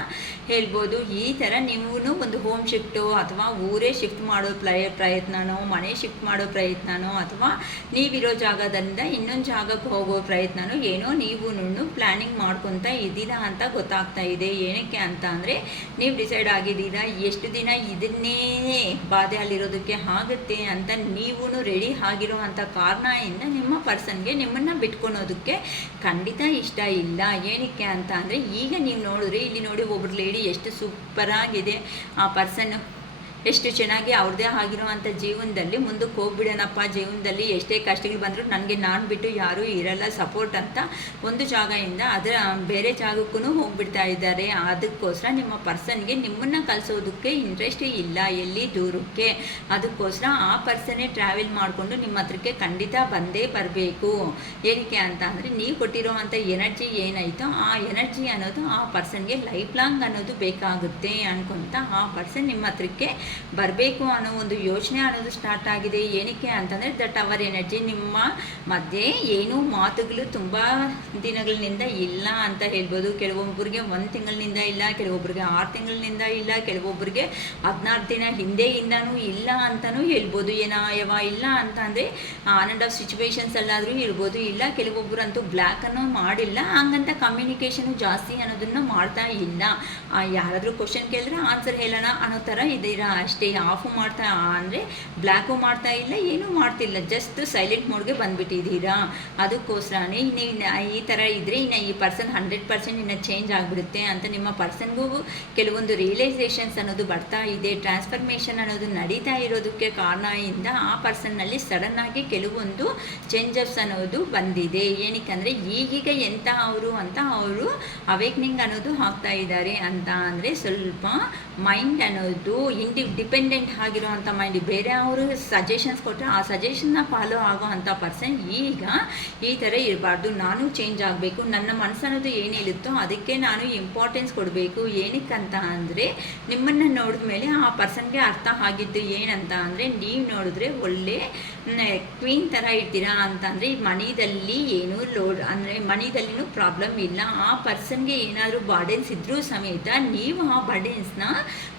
ಹೇಳ್ಬೋದು. ಈ ಥರ ನೀವು ಒಂದು ಹೋಮ್ ಶಿಫ್ಟು ಅಥವಾ ಊರೇ ಶಿಫ್ಟ್ ಮಾಡೋ ಪ್ರಯತ್ನನೋ, ಮನೆ ಶಿಫ್ಟ್ ಮಾಡೋ ಪ್ರಯತ್ನನೋ, ಅಥವಾ ನೀವಿರೋ ಜಾಗದಿಂದ ಇನ್ನೊಂದು ಜಾಗಕ್ಕೆ ಹೋಗೋ ಪ್ರಯತ್ನನೋ ಏನೋ ನೀವು ಪ್ಲ್ಯಾನಿಂಗ್ ಮಾಡ್ಕೊತಾ ಇದ್ದೀರಾ ಅಂತ ಗೊತ್ತಾಗ್ತಾ ಇದೆ. ಏನಕ್ಕೆ ಅಂತ ಅಂದರೆ ನೀವು ಡಿಸೈಡ್ ಆಗಿದ್ದೀರಾ ಎಷ್ಟು ದಿನ ಇದನ್ನೇ ಬಾಧೆಯಲ್ಲಿರೋದಕ್ಕೆ ಆಗುತ್ತೆ ಅಂತ ನೀವು ರೆಡಿ ಆಗಿರುವಂಥ ಕಾರಣದಿಂದ ನಿಮ್ಮ ಪರ್ಸನ್ಗೆ ನಿಮ್ಮನ್ನು ಬಿಟ್ಕೊಳೋದಕ್ಕೆ ಖಂಡಿತ ಇಷ್ಟ ಇಲ್ಲ. ಏನಕ್ಕೆ ಅಂತ ಅಂದರೆ ಈಗ ನೀವು ನೋಡಿದ್ರೆ ಇಲ್ಲಿ ನೋಡಿ ಒಬ್ರು ಲೇಡಿ ಎಷ್ಟು ಸೂಪರಾಗಿದೆ, ಆ ಪರ್ಸನ್ನು ಎಷ್ಟು ಚೆನ್ನಾಗಿ ಅವ್ರದ್ದೇ ಆಗಿರುವಂಥ ಜೀವನದಲ್ಲಿ ಮುಂದಕ್ಕೆ ಹೋಗ್ಬಿಡೋಣಪ್ಪ, ಜೀವನದಲ್ಲಿ ಎಷ್ಟೇ ಕಷ್ಟಗಳು ಬಂದರೂ ನನಗೆ ನಾನು ಬಿಟ್ಟು ಯಾರೂ ಇರಲ್ಲ ಸಪೋರ್ಟ್ ಅಂತ ಒಂದು ಜಾಗದಿಂದ ಅದರ ಬೇರೆ ಜಾಗಕ್ಕೂ ಹೋಗ್ಬಿಡ್ತಾ ಇದ್ದಾರೆ. ಅದಕ್ಕೋಸ್ಕರ ನಿಮ್ಮ ಪರ್ಸನ್ಗೆ ನಿಮ್ಮನ್ನು ಕಲಿಸೋದಕ್ಕೆ ಇಂಟ್ರೆಸ್ಟೇ ಇಲ್ಲ ಎಲ್ಲಿ ದೂರಕ್ಕೆ. ಅದಕ್ಕೋಸ್ಕರ ಆ ಪರ್ಸನ್ನೇ ಟ್ರಾವೆಲ್ ಮಾಡಿಕೊಂಡು ನಿಮ್ಮ ಹತ್ರಕ್ಕೆ ಖಂಡಿತ ಬಂದೇ ಬರಬೇಕು. ಏನಕ್ಕೆ ಅಂತ ಅಂದರೆ ನೀವು ಕೊಟ್ಟಿರೋ ಅಂಥ ಎನರ್ಜಿ ಏನಾಯಿತೋ ಆ ಎನರ್ಜಿ ಅನ್ನೋದು ಆ ಪರ್ಸನ್ಗೆ ಲೈಫ್ ಲಾಂಗ್ ಅನ್ನೋದು ಬೇಕಾಗುತ್ತೆ ಅನ್ಕೊತ ಆ ಪರ್ಸನ್ ನಿಮ್ಮ ಹತ್ರಕ್ಕೆ ಬರಬೇಕು ಅನ್ನೋ ಒಂದು ಯೋಚನೆ ಅನ್ನೋದು ಸ್ಟಾರ್ಟ್ ಆಗಿದೆ. ಏನಕ್ಕೆ ಅಂತಂದರೆ ದಟ್ ಅವರ್ ಎನರ್ಜಿ ನಿಮ್ಮ ಮಧ್ಯೆ ಏನೂ ಮಾತುಗಳು ತುಂಬ ದಿನಗಳಿಂದ ಇಲ್ಲ ಅಂತ ಹೇಳ್ಬೋದು. ಕೆಲವೊಬ್ಬರಿಗೆ 1 ತಿಂಗಳಿನಿಂದ ಇಲ್ಲ, ಕೆಲವೊಬ್ಬರಿಗೆ 6 ತಿಂಗಳಿನಿಂದ ಇಲ್ಲ, ಕೆಲವೊಬ್ಬರಿಗೆ 16 ದಿನ ಹಿಂದೆಯಿಂದನೂ ಇಲ್ಲ ಅಂತಲೂ ಹೇಳ್ಬೋದು. ಯಾವ ಇಲ್ಲ ಅಂತ ಅಂದರೆ ಆನ್ ಆ್ಯಂಡ್ ಆಫ್ ಸಿಚುವೇಶನ್ಸ್ ಅಲ್ಲಾದರೂ ಇರ್ಬೋದು. ಇಲ್ಲ ಕೆಲವೊಬ್ಬರಂತೂ ಬ್ಲ್ಯಾಕನ್ನು ಮಾಡಿಲ್ಲ, ಹಂಗಂತ ಕಮ್ಯುನಿಕೇಷನು ಜಾಸ್ತಿ ಅನ್ನೋದನ್ನು ಮಾಡ್ತಾ ಇಲ್ಲ. ಯಾರಾದರೂ ಕ್ವಶನ್ ಕೇಳಿದ್ರೆ ಆನ್ಸರ್ ಹೇಳೋಣ ಅನ್ನೋ ಥರ ಇದ್ದೀರಾ ಅಷ್ಟೇ. ಆಫು ಮಾಡ್ತಾ ಅಂದರೆ ಬ್ಲ್ಯಾಕು ಮಾಡ್ತಾ ಇಲ್ಲ, ಏನೂ ಮಾಡ್ತಿಲ್ಲ, ಜಸ್ಟ್ ಸೈಲೆಂಟ್ ಮೋಡ್ಗೆ ಬಂದುಬಿಟ್ಟಿದ್ದೀರಾ. ಅದಕ್ಕೋಸ್ಕರನೇ ನೀವು ಈ ಥರ ಇದ್ದರೆ ಇನ್ನು ಈ ಪರ್ಸನ್ 100% ಇನ್ನು ಚೇಂಜ್ ಆಗಿಬಿಡುತ್ತೆ ಅಂತ ನಿಮ್ಮ ಪರ್ಸನ್ಗೂ ಕೆಲವೊಂದು ರಿಯಲೈಸೇಷನ್ಸ್ ಅನ್ನೋದು ಬರ್ತಾ ಇದೆ. ಟ್ರಾನ್ಸ್ಫರ್ಮೇಷನ್ ಅನ್ನೋದು ನಡೀತಾ ಇರೋದಕ್ಕೆ ಕಾರಣದಿಂದ ಆ ಪರ್ಸನ್ನಲ್ಲಿ ಸಡನ್ನಾಗಿ ಕೆಲವೊಂದು ಚೇಂಜಸ್ ಅನ್ನೋದು ಬಂದಿದೆ. ಏನಕ್ಕೆ ಈಗೀಗ ಎಂಥ ಅವರು ಅಂತ ಅವರು ಅವೇಕ್ನಿಂಗ್ ಅನ್ನೋದು ಆಗ್ತಾ ಇದ್ದಾರೆ ಅಂತ ಅಂದರೆ ಸ್ವಲ್ಪ ಮೈಂಡ್ ಅನ್ನೋದು ಡಿಪೆಂಡೆಂಟ್ ಆಗಿರುವಂಥ ಮೈಂಡ್. ಬೇರೆ ಅವರು ಸಜೆಷನ್ಸ್ ಕೊಟ್ಟರೆ ಆ ಸಜೆಷನ್ನ ಫಾಲೋ ಆಗೋ ಅಂಥ ಪರ್ಸನ್ ಈಗ ಈ ಥರ ಇರಬಾರ್ದು, ನಾನು ಚೇಂಜ್ ಆಗಬೇಕು, ನನ್ನ ಮನಸ್ಸು ಅನ್ನೋದು ಏನು ಹೇಳುತ್ತೋ ಅದಕ್ಕೆ ನಾನು ಇಂಪಾರ್ಟೆನ್ಸ್ ಕೊಡಬೇಕು. ಏನಕ್ಕಂತ ಅಂದರೆ ನಿಮ್ಮನ್ನು ನೋಡಿದ ಮೇಲೆ ಆ ಪರ್ಸನ್ಗೆ ಅರ್ಥ ಆಗಿದ್ದು ಏನಂತ ಅಂದರೆ ನೀವು ನೋಡಿದ್ರೆ ಒಳ್ಳೆ ಕ್ವೀನ್ ಥರ ಇರ್ತೀರಾ ಅಂತ ಅಂದರೆ ಮನಿದಲ್ಲಿ ಏನೂ ಲೋಡ್ ಅಂದರೆ ಮನಿದಲ್ಲಿನೂ ಪ್ರಾಬ್ಲಮ್ ಇಲ್ಲ. ಆ ಪರ್ಸನ್ಗೆ ಏನಾದರೂ ಬರ್ಡನ್ಸ್ ಇದ್ದರೂ ಸಮೇತ ನೀವು ಆ ಬರ್ಡನ್ಸ್ನ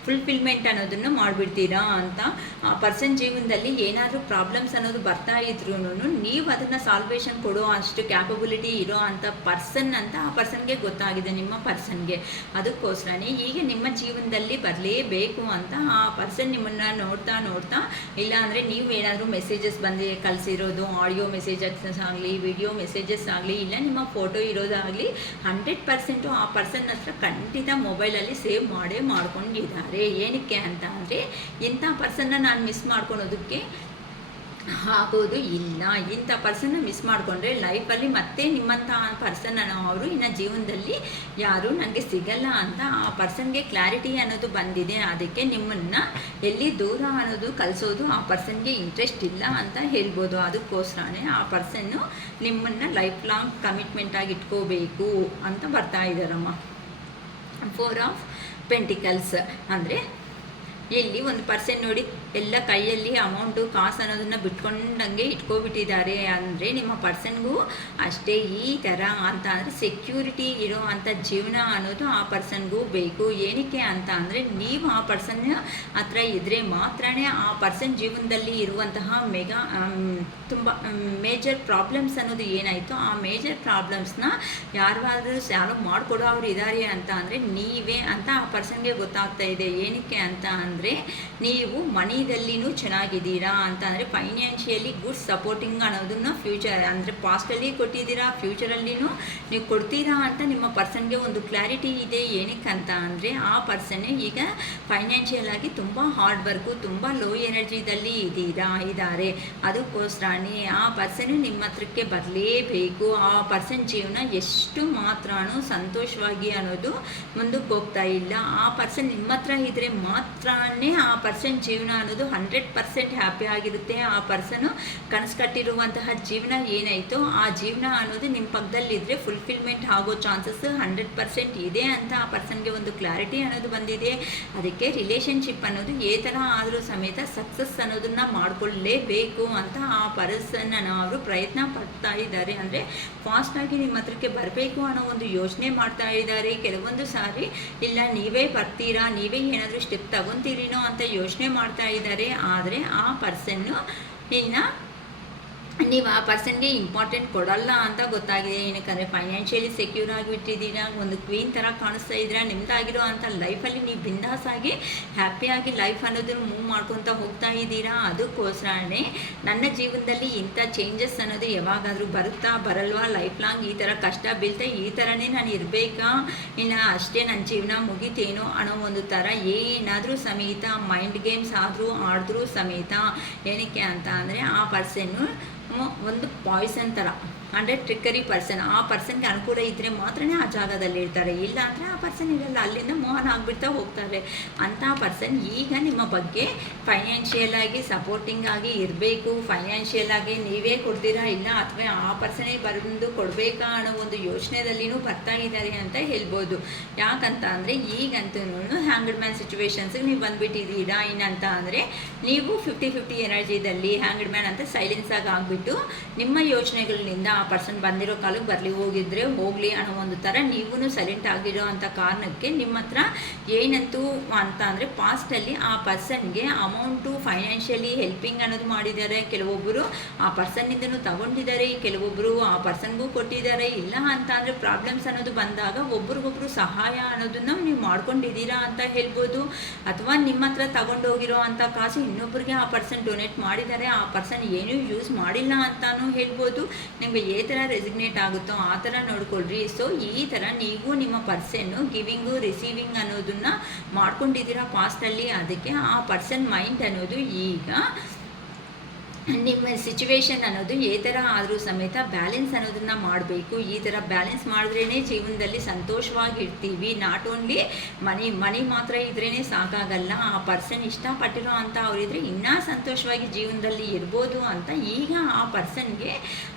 ಫುಲ್ಫಿಲ್ಮೆಂಟ್ ಅನ್ನೋದನ್ನು ಮಾಡಿಬಿಡ್ತೀರಾ ಅಂತ. ಆ ಪರ್ಸನ್ ಜೀವನದಲ್ಲಿ ಏನಾದರೂ ಪ್ರಾಬ್ಲಮ್ಸ್ ಅನ್ನೋದು ಬರ್ತಾ ಇದ್ರೂ ನೀವು ಅದನ್ನು ಸಾಲ್ವೇಷನ್ ಕೊಡೋ ಅಷ್ಟು ಕ್ಯಾಪಬಿಲಿಟಿ ಇರೋ ಅಂಥ ಪರ್ಸನ್ ಅಂತ ಆ ಪರ್ಸನ್ಗೆ ಗೊತ್ತಾಗಿದೆ, ನಿಮ್ಮ ಪರ್ಸನ್ಗೆ. ಅದಕ್ಕೋಸ್ಕರನೇ ಈಗ ನಿಮ್ಮ ಜೀವನದಲ್ಲಿ ಬರಲೇಬೇಕು ಅಂತ ಆ ಪರ್ಸನ್ ನಿಮ್ಮನ್ನು ನೋಡ್ತಾ ನೋಡ್ತಾ ಇಲ್ಲ ಅಂದರೆ ನೀವು ಏನಾದರೂ ಮೆಸೇಜಸ್ ಬಂದು ಕಳಿಸಿರೋದು, ಆಡಿಯೋ ಮೆಸೇಜಸ್ ಆಗಲಿ, ವಿಡಿಯೋ ಮೆಸೇಜಸ್ ಆಗಲಿ, ಇಲ್ಲ ನಿಮ್ಮ ಫೋಟೋ ಇರೋದಾಗಲಿ 100% ಆ ಪರ್ಸನ್ ಹತ್ರ ಖಂಡಿತ ಮೊಬೈಲಲ್ಲಿ ಸೇವ್ ಮಾಡ್ಕೊಂಡಿದ್ದಾರೆ. ಏನಕ್ಕೆ ಅಂತ ಅಂದರೆ ಇಂಥ ಪರ್ಸನ್ನ ನಾನು ಮಿಸ್ ಮಾಡ್ಕೊಳೋದಕ್ಕೆ ಆಗೋದು ಇಲ್ಲ. ಇಂಥ ಪರ್ಸನ್ನ ಮಿಸ್ ಮಾಡಿಕೊಂಡ್ರೆ ಲೈಫಲ್ಲಿ ಮತ್ತೆ ನಿಮ್ಮಂಥ ಪರ್ಸನ್ ಅವರು ಇನ್ನು ಜೀವನದಲ್ಲಿ ಯಾರೂ ನನಗೆ ಸಿಗಲ್ಲ ಅಂತ ಆ ಪರ್ಸನ್ಗೆ ಕ್ಲಾರಿಟಿ ಅನ್ನೋದು ಬಂದಿದೆ. ಅದಕ್ಕೆ ನಿಮ್ಮನ್ನು ಎಲ್ಲಿ ದೂರ ಅನ್ನೋದು ಕಲಿಸೋದು ಆ ಪರ್ಸನ್ಗೆ ಇಂಟ್ರೆಸ್ಟ್ ಇಲ್ಲ ಅಂತ ಹೇಳ್ಬೋದು. ಅದಕ್ಕೋಸ್ಕರನೇ ಆ ಪರ್ಸನ್ನು ನಿಮ್ಮನ್ನು ಲೈಫ್ ಲಾಂಗ್ ಕಮಿಟ್ಮೆಂಟಾಗಿ ಇಟ್ಕೋಬೇಕು ಅಂತ ಬರ್ತಾ ಇದ್ದಾರಮ್ಮ. 4 ಆಫ್ ಪೆಂಟಿಕಲ್ಸ್ ಅಂದರೆ ಇಲ್ಲಿ ಒಂದು ಪರ್ಸನ್ ನೋಡಿ ಎಲ್ಲ ಕೈಯಲ್ಲಿ ಅಮೌಂಟು ಕಾಸು ಅನ್ನೋದನ್ನು ಬಿಟ್ಕೊಂಡಂಗೆ ಇಟ್ಕೊಬಿಟ್ಟಿದ್ದಾರೆ. ಅಂದರೆ ನಿಮ್ಮ ಪರ್ಸನ್ಗೂ ಅಷ್ಟೇ ಈ ಥರ ಅಂತ ಅಂದರೆ ಸೆಕ್ಯೂರಿಟಿ ಇರೋ ಅಂಥ ಜೀವನ ಅನ್ನೋದು ಆ ಪರ್ಸನ್ಗೂ ಬೇಕು. ಏನಕ್ಕೆ ಅಂತ ಅಂದರೆ ನೀವು ಆ ಪರ್ಸನ್ ಹತ್ರ ಇದ್ದರೆ ಮಾತ್ರನೇ ಆ ಪರ್ಸನ್ ಜೀವನದಲ್ಲಿ ಇರುವಂತಹ ತುಂಬ ಮೇಜರ್ ಪ್ರಾಬ್ಲಮ್ಸ್ ಅನ್ನೋದು ಏನಾಯಿತು ಆ ಮೇಜರ್ ಪ್ರಾಬ್ಲಮ್ಸ್ನ ಯಾರು ಮಾಡಿಕೊಡೋ ಅವ್ರು ಇದ್ದಾರೆ ಅಂತ ಅಂದರೆ ನೀವೇ ಅಂತ ಆ ಪರ್ಸನ್ಗೆ ಗೊತ್ತಾಗ್ತಾ ಇದೆ. ಏನಕ್ಕೆ ಅಂತ ಅಂದರೆ ನೀವು ಮನಿದಲ್ಲಿನೂ ಚೆನ್ನಾಗಿದ್ದೀರಾ ಅಂತ ಅಂದರೆ ಫೈನಾನ್ಷಿಯಲಿ ಗುಡ್ ಸಪೋರ್ಟಿಂಗ್ ಅನ್ನೋದನ್ನು ಫ್ಯೂಚರ್ ಅಂದರೆ ಪಾಸ್ಟಲ್ಲಿ ಕೊಟ್ಟಿದ್ದೀರಾ, ಫ್ಯೂಚರಲ್ಲಿನೂ ನೀವು ಕೊಡ್ತೀರಾ ಅಂತ ನಿಮ್ಮ ಪರ್ಸನ್ಗೆ ಒಂದು ಕ್ಲಾರಿಟಿ ಇದೆ. ಏನಕ್ಕೆ ಅಂತ ಅಂದರೆ ಆ ಪರ್ಸನ್ನೇ ಈಗ ಫೈನಾನ್ಷಿಯಲ್ ಆಗಿ ತುಂಬ ಹಾರ್ಡ್ ವರ್ಕು, ತುಂಬ ಲೋ ಎನರ್ಜಿದಲ್ಲಿ ಇದ್ದಾರೆ. ಅದಕ್ಕೋಸ್ಕರನೇ ಆ ಪರ್ಸನ್ನೇ ನಿಮ್ಮ ಹತ್ರಕ್ಕೆ ಬರಲೇಬೇಕು. ಆ ಪರ್ಸನ್ ಜೀವನ ಎಷ್ಟು ಮಾತ್ರನೂ ಸಂತೋಷವಾಗಿ ಅನ್ನೋದು ಮುಂದಕ್ಕೆ ಹೋಗ್ತಾ ಇಲ್ಲ. ಆ ಪರ್ಸನ್ ನಿಮ್ಮ ಹತ್ರ ಇದ್ದರೆ ಮಾತ್ರನೇ ಆ ಪರ್ಸನ್ ಜೀವನ ಅನ್ನೋದು 100% ಹ್ಯಾಪಿ ಆಗಿರುತ್ತೆ. ಆ ಪರ್ಸನು ಕನಸು ಕಟ್ಟಿರುವಂತಹ ಜೀವನ ಏನಾಯಿತು ಆ ಜೀವನ ಅನ್ನೋದು ನಿಮ್ಮ ಪಕ್ಕದಲ್ಲಿದ್ದರೆ ಫುಲ್ಫಿಲ್ಮೆಂಟ್ ಆಗೋ ಚಾನ್ಸಸ್ 100% ಇದೆ ಅಂತ ಆ ಪರ್ಸನ್ಗೆ ಒಂದು ಕ್ಲಾರಿಟಿ ಅನ್ನೋದು ಬಂದಿದೆ. ಅದಕ್ಕೆ ರಿಲೇಷನ್ಶಿಪ್ ಅನ್ನೋದು ಏ ಥರ ಆದರೂ ಸಮೇತ ಸಕ್ಸಸ್ ಅನ್ನೋದನ್ನು ಮಾಡಿಕೊಳ್ಳಲೇಬೇಕು ಅಂತ ಆ ಪರ್ಸನ್ನ ಅವರು ಪ್ರಯತ್ನ ಪಡ್ತಾ ಇದ್ದಾರೆ. ಅಂದರೆ ಫಾಸ್ಟಾಗಿ ನಿಮ್ಮ ಹತ್ರಕ್ಕೆ ಬರಬೇಕು ಅನ್ನೋ ಒಂದು ಯೋಚನೆ ಮಾಡ್ತಾ ಇದ್ದಾರೆ. ಕೆಲವೊಂದು ಸಾರಿ ಇಲ್ಲ ನೀವೇ ಬರ್ತೀರಾ, ನೀವೇ ಏನಾದರೂ ಸ್ಟೆಪ್ ತಗೊತೀರಿನೋ ಅಂತ ಯೋಚನೆ ಮಾಡ್ತಾ ಇದ್ದಾರೆ. ಆದರೆ ಆ ಪರ್ಸನ್ನು ಇನ್ನು ನೀವು ಆ ಪರ್ಸನ್ಗೆ ಇಂಪಾರ್ಟೆಂಟ್ ಕೊಡಲ್ಲ ಅಂತ ಗೊತ್ತಾಗಿದೆ. ಏನಕ್ಕಂದರೆ ಫೈನಾನ್ಷಿಯಲಿ ಸೆಕ್ಯೂರ್ ಆಗಿಬಿಟ್ಟಿದ್ದೀರಾ, ಒಂದು ಕ್ವೀನ್ ಥರ ಕಾಣಿಸ್ತಾ ಇದ್ದೀರಾ. ನಿಮ್ಮದಾಗಿರೋ ಅಂಥ ಲೈಫಲ್ಲಿ ನೀವು ಬಿಂದಾಸ್ ಆಗಿ ಹ್ಯಾಪಿಯಾಗಿ ಲೈಫ್ ಅನ್ನೋದನ್ನು ಮೂವ್ ಮಾಡ್ಕೊತಾ ಹೋಗ್ತಾ ಇದ್ದೀರಾ. ಅದಕ್ಕೋಸ್ಕರನೇ ನನ್ನ ಜೀವನದಲ್ಲಿ ಇಂಥ ಚೇಂಜಸ್ ಅನ್ನೋದು ಯಾವಾಗಾದರೂ ಬರುತ್ತಾ ಬರಲ್ವಾ, ಲೈಫ್ ಲಾಂಗ್ ಈ ಥರ ಕಷ್ಟ ಬೀಳ್ತಾ ಈ ಥರನೇ ನಾನು ಇರಬೇಕಾ, ಇನ್ನು ಅಷ್ಟೇ ನನ್ನ ಜೀವನ ಮುಗಿತೇನೋ ಅನ್ನೋ ಒಂದು ಥರ ಏನಾದರೂ ಸಮೇತ ಮೈಂಡ್ ಗೇಮ್ಸ್ ಆದರೂ ಆಡಿದ್ರೂ ಸಮೇತ. ಏನಕ್ಕೆ ಅಂತ ಅಂದರೆ ಆ ಪರ್ಸನ್ನು ಒಂದು ಪಾಯ್ಸನ್ ಥರ, ಅಂದರೆ ಟ್ರಿಕ್ಕರಿ ಪರ್ಸನ್. ಆ ಪರ್ಸನ್ಗೆ ಅನುಕೂಲ ಇದ್ದರೆ ಮಾತ್ರ ಆ ಜಾಗದಲ್ಲಿ ಇರ್ತಾರೆ, ಇಲ್ಲ ಅಂದರೆ ಆ ಪರ್ಸನ್ ಇರಲ್ಲ, ಅಲ್ಲಿಂದ ಮೋಹನ್ ಆಗಿಬಿಡ್ತಾ ಹೋಗ್ತಾರೆ. ಅಂಥ ಪರ್ಸನ್ ಈಗ ನಿಮ್ಮ ಬಗ್ಗೆ ಫೈನಾನ್ಷಿಯಲ್ ಆಗಿ ಸಪೋರ್ಟಿಂಗ್ ಆಗಿ ಇರಬೇಕು. ಫೈನಾನ್ಷಿಯಲ್ ಆಗಿ ನೀವೇ ಕೊಡ್ತೀರಾ ಇಲ್ಲ ಅಥವಾ ಆ ಪರ್ಸನೇ ಬಂದು ಕೊಡಬೇಕಾ ಅನ್ನೋ ಒಂದು ಯೋಚನೆಯಲ್ಲಿನೂ ಬರ್ತಾ ಇದ್ದಾರೆ ಅಂತ ಹೇಳ್ಬೋದು. ಯಾಕಂತ ಅಂದರೆ ಈಗಂತೂ ಹ್ಯಾಂಗ್ಡ್ ಮ್ಯಾನ್ ಸಿಚುವೇಶನ್ಸ್ಗೆ ನೀವು ಬಂದುಬಿಟ್ಟಿದ್ದೀರಾ. ಇನ್ನಂತ ಅಂದರೆ ನೀವು 50-50 ಎನರ್ಜಿದಲ್ಲಿ ಹ್ಯಾಂಗ್ಡ್ ಮ್ಯಾನ್ ಅಂತ ಸೈಲೆನ್ಸ್ ಆಗಿ ಆಗಿಬಿಟ್ಟು ನಿಮ್ಮ ಯೋಚನೆಗಳಿಂದ ಆ ಪರ್ಸನ್ ಬಂದಿರೋ ಕಾಲಕ್ಕೆ ಬರಲಿ, ಹೋಗಿದ್ರೆ ಹೋಗಲಿ ಅನ್ನೋ ಒಂದು ಥರ ನೀವೂ ಸೈಲೆಂಟ್ ಆಗಿರೋ ಅಂಥ ಕಾರಣಕ್ಕೆ ನಿಮ್ಮ ಹತ್ರ ಏನಂತೂ ಅಂತ ಅಂದರೆ ಪಾಸ್ಟಲ್ಲಿ ಆ ಪರ್ಸನ್ಗೆ ಅಮೌಂಟು ಫೈನಾನ್ಷಿಯಲಿ ಹೆಲ್ಪಿಂಗ್ ಅನ್ನೋದು ಮಾಡಿದ್ದಾರೆ. ಕೆಲವೊಬ್ಬರು ಆ ಪರ್ಸನ್ನಿಂದನೂ ತಗೊಂಡಿದ್ದಾರೆ, ಕೆಲವೊಬ್ಬರು ಆ ಪರ್ಸನ್ಗೂ ಕೊಟ್ಟಿದ್ದಾರೆ. ಇಲ್ಲ ಅಂತ ಅಂದರೆ ಪ್ರಾಬ್ಲಮ್ಸ್ ಅನ್ನೋದು ಬಂದಾಗ ಒಬ್ರಿಗೊಬ್ರು ಸಹಾಯ ಅನ್ನೋದನ್ನು ನೀವು ಮಾಡ್ಕೊಂಡಿದ್ದೀರಾ ಅಂತ ಹೇಳ್ಬೋದು. ಅಥವಾ ನಿಮ್ಮ ಹತ್ರ ತಗೊಂಡೋಗಿರೋ ಅಂಥ ಕಾಸು ಇನ್ನೊಬ್ಬರಿಗೆ ಆ ಪರ್ಸನ್ ಡೊನೇಟ್ ಮಾಡಿದ್ದಾರೆ, ಆ ಪರ್ಸನ್ ಏನೂ ಯೂಸ್ ಮಾಡಿಲ್ಲ ಅಂತಲೂ ಹೇಳ್ಬೋದು. ನಿಮಗೆ ಥರ ರೆಸಿಗ್ನೇಟ್ ಆಗುತ್ತೋ ಆ ಥರ ನೋಡ್ಕೊಳ್ರಿ. ಸೊ ಈ ಥರ ನೀವು ನಿಮ್ಮ ಪರ್ಸನ್ನು ಗಿವಿಂಗು ರಿಸೀವಿಂಗ್ ಅನ್ನೋದನ್ನು ಮಾಡ್ಕೊಂಡಿದ್ದೀರಾ ಪಾಸ್ಟಲ್ಲಿ. ಅದಕ್ಕೆ ಆ ಪರ್ಸನ್ ಮೈಂಡ್ ಅನ್ನೋದು ಈಗ ನಿಮ್ಮ ಸಿಚುವೇಶನ್ ಅನ್ನೋದು ಈ ಥರ ಆದರೂ ಸಮೇತ ಬ್ಯಾಲೆನ್ಸ್ ಅನ್ನೋದನ್ನು ಮಾಡಬೇಕು. ಈ ಥರ ಬ್ಯಾಲೆನ್ಸ್ ಮಾಡಿದ್ರೇ ಜೀವನದಲ್ಲಿ ಸಂತೋಷವಾಗಿರ್ತೀವಿ. ನಾಟ್ ಓನ್ಲಿ ಮನಿ ಮಾತ್ರ ಇದ್ರೇ ಸಾಕಾಗಲ್ಲ, ಆ ಪರ್ಸನ್ ಇಷ್ಟಪಟ್ಟಿರೋ ಅಂತ ಅವರಿದ್ರೆ ಇನ್ನೂ ಸಂತೋಷವಾಗಿ ಜೀವನದಲ್ಲಿ ಇರ್ಬೋದು ಅಂತ. ಈಗ ಆ ಪರ್ಸನ್ಗೆ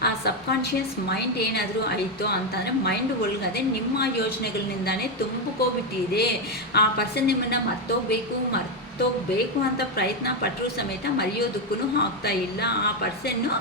ಆ ಸಬ್ಕಾನ್ಷಿಯಸ್ ಮೈಂಡ್ ಏನಾದರೂ ಆಯಿತು ಅಂತಂದರೆ ಮೈಂಡ್ ಒಳಗದೆ ನಿಮ್ಮ ಯೋಚನೆಗಳಿಂದಾನೇ ತುಂಬಿಕೋಬಿಟ್ಟಿದೆ. ಆ ಪರ್ಸನ್ ನಿಮ್ಮನ್ನು ಮರ್ತೋಗ್ಬೇಕು ಅಂತ ಪ್ರಯತ್ನ ಪಟ್ಟರೂ ಸಮೇತ ಮರೆಯೋದಕ್ಕೂ ಆಗ್ತಾ ಇಲ್ಲ. ಆ ಪರ್ಸನ್ನು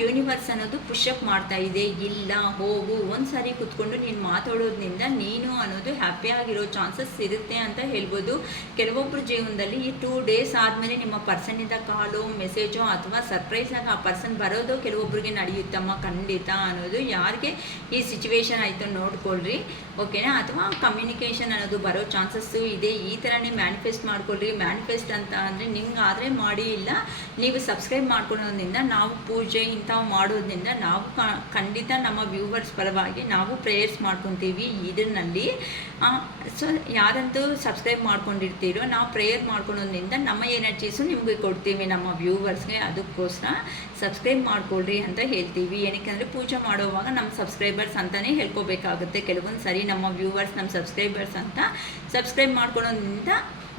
ಯೂನಿವರ್ಸ್ ಅನ್ನೋದು ಪುಷಪ್ ಮಾಡ್ತಾ ಇದೆ. ಇಲ್ಲ ಹೋಗು, ಒಂದು ಸಾರಿ ಕೂತ್ಕೊಂಡು ನೀನು ಮಾತಾಡೋದ್ರಿಂದ ನೀನು ಅನ್ನೋದು ಹ್ಯಾಪಿಯಾಗಿರೋ ಚಾನ್ಸಸ್ ಇರುತ್ತೆ ಅಂತ ಹೇಳ್ಬೋದು. ಕೆಲವೊಬ್ಬರು ಜೀವನದಲ್ಲಿ ಈ 2 ಡೇಸ್ ಆದಮೇಲೆ ನಿಮ್ಮ ಪರ್ಸನ್ನಿಂದ ಕಾಲೋ ಮೆಸೇಜೋ ಅಥವಾ ಸರ್ಪ್ರೈಸಾಗಿ ಆ ಪರ್ಸನ್ ಬರೋದು ಕೆಲವೊಬ್ಬರಿಗೆ ನಡೆಯುತ್ತಮ್ಮ ಖಂಡಿತ ಅನ್ನೋದು. ಯಾರಿಗೆ ಈ ಸಿಚುವೇಶನ್ ಆಯಿತು ನೋಡ್ಕೊಳ್ರಿ, ಓಕೆನಾ. ಅಥವಾ ಕಮ್ಯುನಿಕೇಷನ್ ಅನ್ನೋದು ಬರೋ ಚಾನ್ಸಸ್ಸು ಇದೆ. ಈ ಥರನೇ ಮ್ಯಾನಿಫೆಸ್ಟ್ ಮಾಡ್ಕೊಳ್ರಿ. ಮ್ಯಾನಿಫೆಸ್ಟ್ ಅಂತ ಅಂದರೆ ನಿಮ್ಗೆ ಆದರೆ ಮಾಡಿ, ಇಲ್ಲ ನೀವು ಸಬ್ಸ್ಕ್ರೈಬ್ ಮಾಡ್ಕೊಳ್ಳೋದ್ರಿಂದ, ನಾವು ಪೂಜೆ ಇಂಥವು ಮಾಡೋದ್ರಿಂದ ನಾವು ಖಂಡಿತ ನಮ್ಮ ವ್ಯೂವರ್ಸ್ ಪರವಾಗಿ ನಾವು ಪ್ರೇಯರ್ಸ್ ಮಾಡ್ಕೊತೀವಿ ಇದರಲ್ಲಿ. ಸೊ ಯಾರಂತೂ ಸಬ್ಸ್ಕ್ರೈಬ್ ಮಾಡ್ಕೊಂಡಿರ್ತೀರೋ ನಾವು ಪ್ರೇಯರ್ ಮಾಡ್ಕೊಳೋದ್ರಿಂದ ನಮ್ಮ ಎನರ್ಜೀಸು ನಿಮಗೆ ಕೊಡ್ತೀವಿ ನಮ್ಮ ವ್ಯೂವರ್ಸ್ಗೆ. ಅದಕ್ಕೋಸ್ಕರ ಸಬ್ಸ್ಕ್ರೈಬ್ ಮಾಡ್ಕೊಳ್ರಿ ಅಂತ ಹೇಳ್ತೀವಿ. ಏನಕ್ಕೆ ಅಂದರೆ ಪೂಜೆ ಮಾಡೋವಾಗ ನಮ್ಮ ಸಬ್ಸ್ಕ್ರೈಬರ್ಸ್ ಅಂತಲೇ ಹೇಳ್ಕೋಬೇಕಾಗುತ್ತೆ. ಕೆಲವೊಂದು ಸರಿ ನಮ್ಮ ವ್ಯೂವರ್ಸ್ ನಮ್ಮ ಸಬ್ಸ್ಕ್ರೈಬರ್ಸ್ ಅಂತ ಸಬ್ಸ್ಕ್ರೈಬ್ ಮಾಡ್ಕೊಳ್ಳೋದ್ರಿಂದ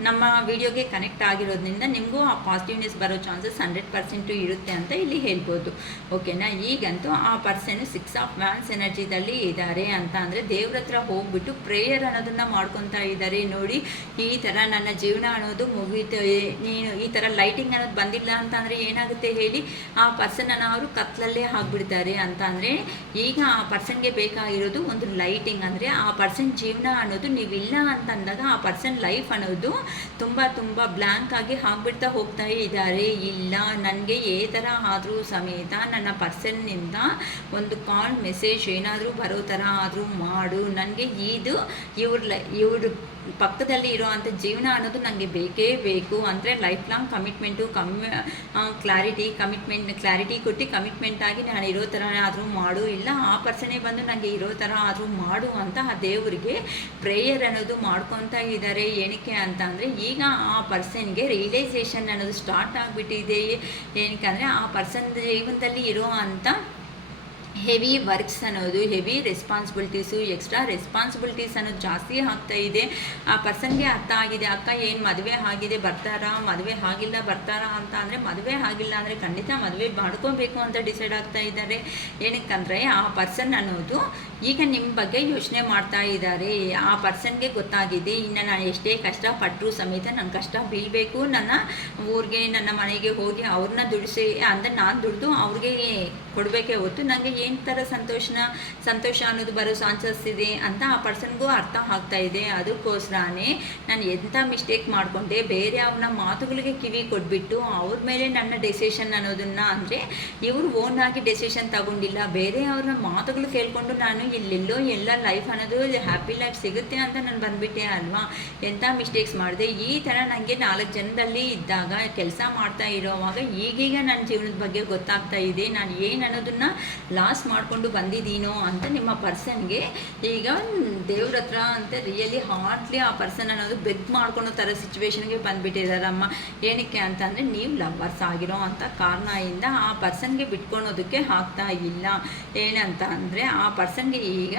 ನಮ್ಮ ವಿಡಿಯೋಗೆ ಕನೆಕ್ಟ್ ಆಗಿರೋದ್ರಿಂದ ನಿಮಗೂ ಆ ಪಾಸಿಟಿವ್ನೆಸ್ ಬರೋ ಚಾನ್ಸಸ್ 100% ಇರುತ್ತೆ ಅಂತ ಇಲ್ಲಿ ಹೇಳ್ಬೋದು, ಓಕೆನಾ. ಈಗಂತೂ ಆ ಪರ್ಸನ್ 6 ಆಫ್ ವ್ಯಾನ್ಸ್ ಎನರ್ಜಿದಲ್ಲಿ ಇದ್ದಾರೆ ಅಂತ ಅಂದರೆ ದೇವ್ರ ಹತ್ರ ಹೋಗ್ಬಿಟ್ಟು ಪ್ರೇಯರ್ ಅನ್ನೋದನ್ನು ಮಾಡ್ಕೊತಾ ಇದ್ದಾರೆ. ನೋಡಿ, ಈ ಥರ ನನ್ನ ಜೀವನ ಅನ್ನೋದು ಮುಗೀತು, ನೀನು ಈ ಥರ ಲೈಟಿಂಗ್ ಅನ್ನೋದು ಬಂದಿಲ್ಲ ಅಂತ ಅಂದರೆ ಏನಾಗುತ್ತೆ ಹೇಳಿ, ಆ ಪರ್ಸನನ್ನು ಅವರು ಕತ್ಲಲ್ಲೇ ಆಗಿಬಿಡ್ತಾರೆ ಅಂತ. ಅಂದರೆ ಈಗ ಆ ಪರ್ಸನ್ಗೆ ಬೇಕಾಗಿರೋದು ಒಂದು ಲೈಟಿಂಗ್. ಅಂದರೆ ಆ ಪರ್ಸನ್ ಜೀವನ ಅನ್ನೋದು ನೀವಿಲ್ಲ ಅಂತಂದಾಗ ಆ ಪರ್ಸನ್ ಲೈಫ್ ಅನ್ನೋದು ತುಂಬ ಬ್ಲ್ಯಾಂಕ್ ಆಗಿ ಹಾಕ್ಬಿಡ್ತಾ ಹೋಗ್ತಾ ಇದ್ದಾರೆ. ಇಲ್ಲ, ನನಗೆ ಈ ಥರ ಆದರೂ ಸಮೇತ ನನ್ನ ಪರ್ಸನ್ನಿಂದ ಒಂದು ಕಾಲ್ ಮೆಸೇಜ್ ಏನಾದರೂ ಬರೋ ಥರ ಆದರೂ ಮಾಡು, ನನಗೆ ಇದು ಇವ್ರ ಪಕ್ಕದಲ್ಲಿ ಇರೋ ಅಂಥ ಜೀವನ ಅನ್ನೋದು ನನಗೆ ಬೇಕೇ ಬೇಕು. ಅಂದರೆ ಲೈಫ್ ಲಾಂಗ್ ಕಮಿಟ್ಮೆಂಟು ಕ್ಲಾರಿಟಿ ಕೊಟ್ಟು ಕಮಿಟ್ಮೆಂಟ್ ಆಗಿ ನಾನು ಇರೋ ಥರ ಆದರೂ ಮಾಡು, ಇಲ್ಲ ಆ ಪರ್ಸನೇ ಬಂದು ನನಗೆ ಇರೋ ಥರ ಆದರೂ ಮಾಡು ಅಂತ ಆ ದೇವರಿಗೆ ಪ್ರೇಯರ್ ಅನ್ನೋದು ಮಾಡ್ಕೊತಾ ಇದ್ದಾರೆ. ಏನಕ್ಕೆ ಅಂತ ಅಂದರೆ ಈಗ ಆ ಪರ್ಸನ್ಗೆ ರಿಯಲೈಸೇಷನ್ ಅನ್ನೋದು ಸ್ಟಾರ್ಟ್ ಆಗಿಬಿಟ್ಟಿದೆ. ಏನಕ್ಕೆ ಅಂದರೆ ಆ ಪರ್ಸನ್ ಜೀವನದಲ್ಲಿ ಇರೋ ಅಂಥ ಹೆವಿ ವರ್ಕ್ಸ್ ಅನ್ನೋದು, ಹೆವಿ ರೆಸ್ಪಾನ್ಸಿಬಿಲಿಟೀಸು, ಎಕ್ಸ್ಟ್ರಾ ರೆಸ್ಪಾನ್ಸಿಬಿಲಿಟೀಸ್ ಅನ್ನೋದು ಜಾಸ್ತಿ ಆಗ್ತಾ ಇದೆ. ಆ ಪರ್ಸನ್ಗೆ ಅರ್ಥ ಆಗಿದೆ, ಅಕ್ಕ ಏನು ಮದುವೆ ಆಗಿದೆ ಬರ್ತಾರಾ, ಮದುವೆ ಆಗಿಲ್ಲ ಬರ್ತಾರಾ ಅಂತ. ಅಂದರೆ ಮದುವೆ ಆಗಿಲ್ಲ ಅಂದರೆ ಖಂಡಿತ ಮದುವೆ ಮಾಡ್ಕೊಬೇಕು ಅಂತ ಡಿಸೈಡ್ ಆಗ್ತಾ ಇದ್ದಾರೆ. ಏನಕ್ಕಂದರೆ ಆ ಪರ್ಸನ್ ಅನ್ನೋದು ಈಗ ನಿಮ್ಮ ಬಗ್ಗೆ ಯೋಚನೆ ಮಾಡ್ತಾ ಇದ್ದಾರೆ. ಆ ಪರ್ಸನ್ಗೆ ಗೊತ್ತಾಗಿದೆ ಇನ್ನು ನಾನು ಎಷ್ಟೇ ಕಷ್ಟಪಟ್ಟರು ಸಮೇತ ನನ್ನ ಕಷ್ಟ ಬೀಳಬೇಕು, ನನ್ನ ಊರಿಗೆ ನನ್ನ ಮನೆಗೆ ಹೋಗಿ ಅವ್ರನ್ನ ದುಡಿಸಿ ಅಂದರೆ ನಾನು ದುಡಿದು ಅವ್ರಿಗೆ ಕೊಡಬೇಕೇ ಹೊತ್ತು ನನಗೆ ಏನು ಥರ ಸಂತೋಷ ಅನ್ನೋದು ಬರೋ ಚಾನ್ಸಸ್ ಇದೆ ಅಂತ ಆ ಪರ್ಸನ್ಗೂ ಅರ್ಥ ಆಗ್ತಾ ಇದೆ. ಅದಕ್ಕೋಸ್ಕರನೇ ನಾನು ಎಂಥ ಮಿಸ್ಟೇಕ್ ಮಾಡಿಕೊಂಡೆ, ಬೇರೆ ಅವ್ರನ್ನ ಮಾತುಗಳಿಗೆ ಕಿವಿ ಕೊಟ್ಬಿಟ್ಟು ಅವ್ರ ಮೇಲೆ ನನ್ನ ಡೆಸಿಷನ್ ಅನ್ನೋದನ್ನು ಅಂದರೆ ಇವರು ಓನಾಗಿ ಡೆಸಿಷನ್ ತಗೊಂಡಿಲ್ಲ, ಬೇರೆ ಅವ್ರನ್ನ ಮಾತುಗಳು ಕೇಳಿಕೊಂಡು ನಾನು ಎಲ್ಲೆಲ್ಲೋ ಎಲ್ಲ ಲೈಫ್ ಅನ್ನೋದು ಹ್ಯಾಪಿ ಲೈಫ್ ಸಿಗುತ್ತೆ ಅಂತ ನಾನು ಬಂದುಬಿಟ್ಟೆ ಅಲ್ವಾ. ಎಂಥ ಮಿಸ್ಟೇಕ್ಸ್ ಮಾಡಿದೆ. ಈ ಥರ ನನಗೆ 4 ಜನರಲ್ಲಿ ಇದ್ದಾಗ ಕೆಲಸ ಮಾಡ್ತಾ ಇರೋವಾಗ ಈಗೀಗ ನನ್ನ ಜೀವನದ ಬಗ್ಗೆ ಗೊತ್ತಾಗ್ತಾ ಇದೆ, ನಾನು ಏನು ಅನ್ನೋದನ್ನು ಲಾಸ್ ಮಾಡಿಕೊಂಡು ಬಂದಿದ್ದೀನೋ ಅಂತ ನಿಮ್ಮ ಪರ್ಸನ್ಗೆ ಈಗ ದೇವ್ರ ಹತ್ರ ಅಂತ ರಿಯಲಿ ಹಾರ್ಟ್ಲಿ ಆ ಪರ್ಸನ್ ಅನ್ನೋದು ಬೆಗ್ ಮಾಡ್ಕೊಳೋ ಥರ ಸಿಚುವೇಶನ್ಗೆ ಬಂದುಬಿಟ್ಟಿದ್ದಾರಮ್ಮ. ಏನಕ್ಕೆ ಅಂತಂದರೆ ನೀವು ಲವ್ವರ್ಸ್ ಆಗಿರೋ ಅಂಥ ಕಾರಣದಿಂದ ಆ ಪರ್ಸನ್ಗೆ ಬಿಟ್ಕೊಳೋದಕ್ಕೆ ಆಗ್ತಾ ಇಲ್ಲ. ಏನಂತ ಅಂದರೆ ಆ ಪರ್ಸನ್ಗೆ ಈಗ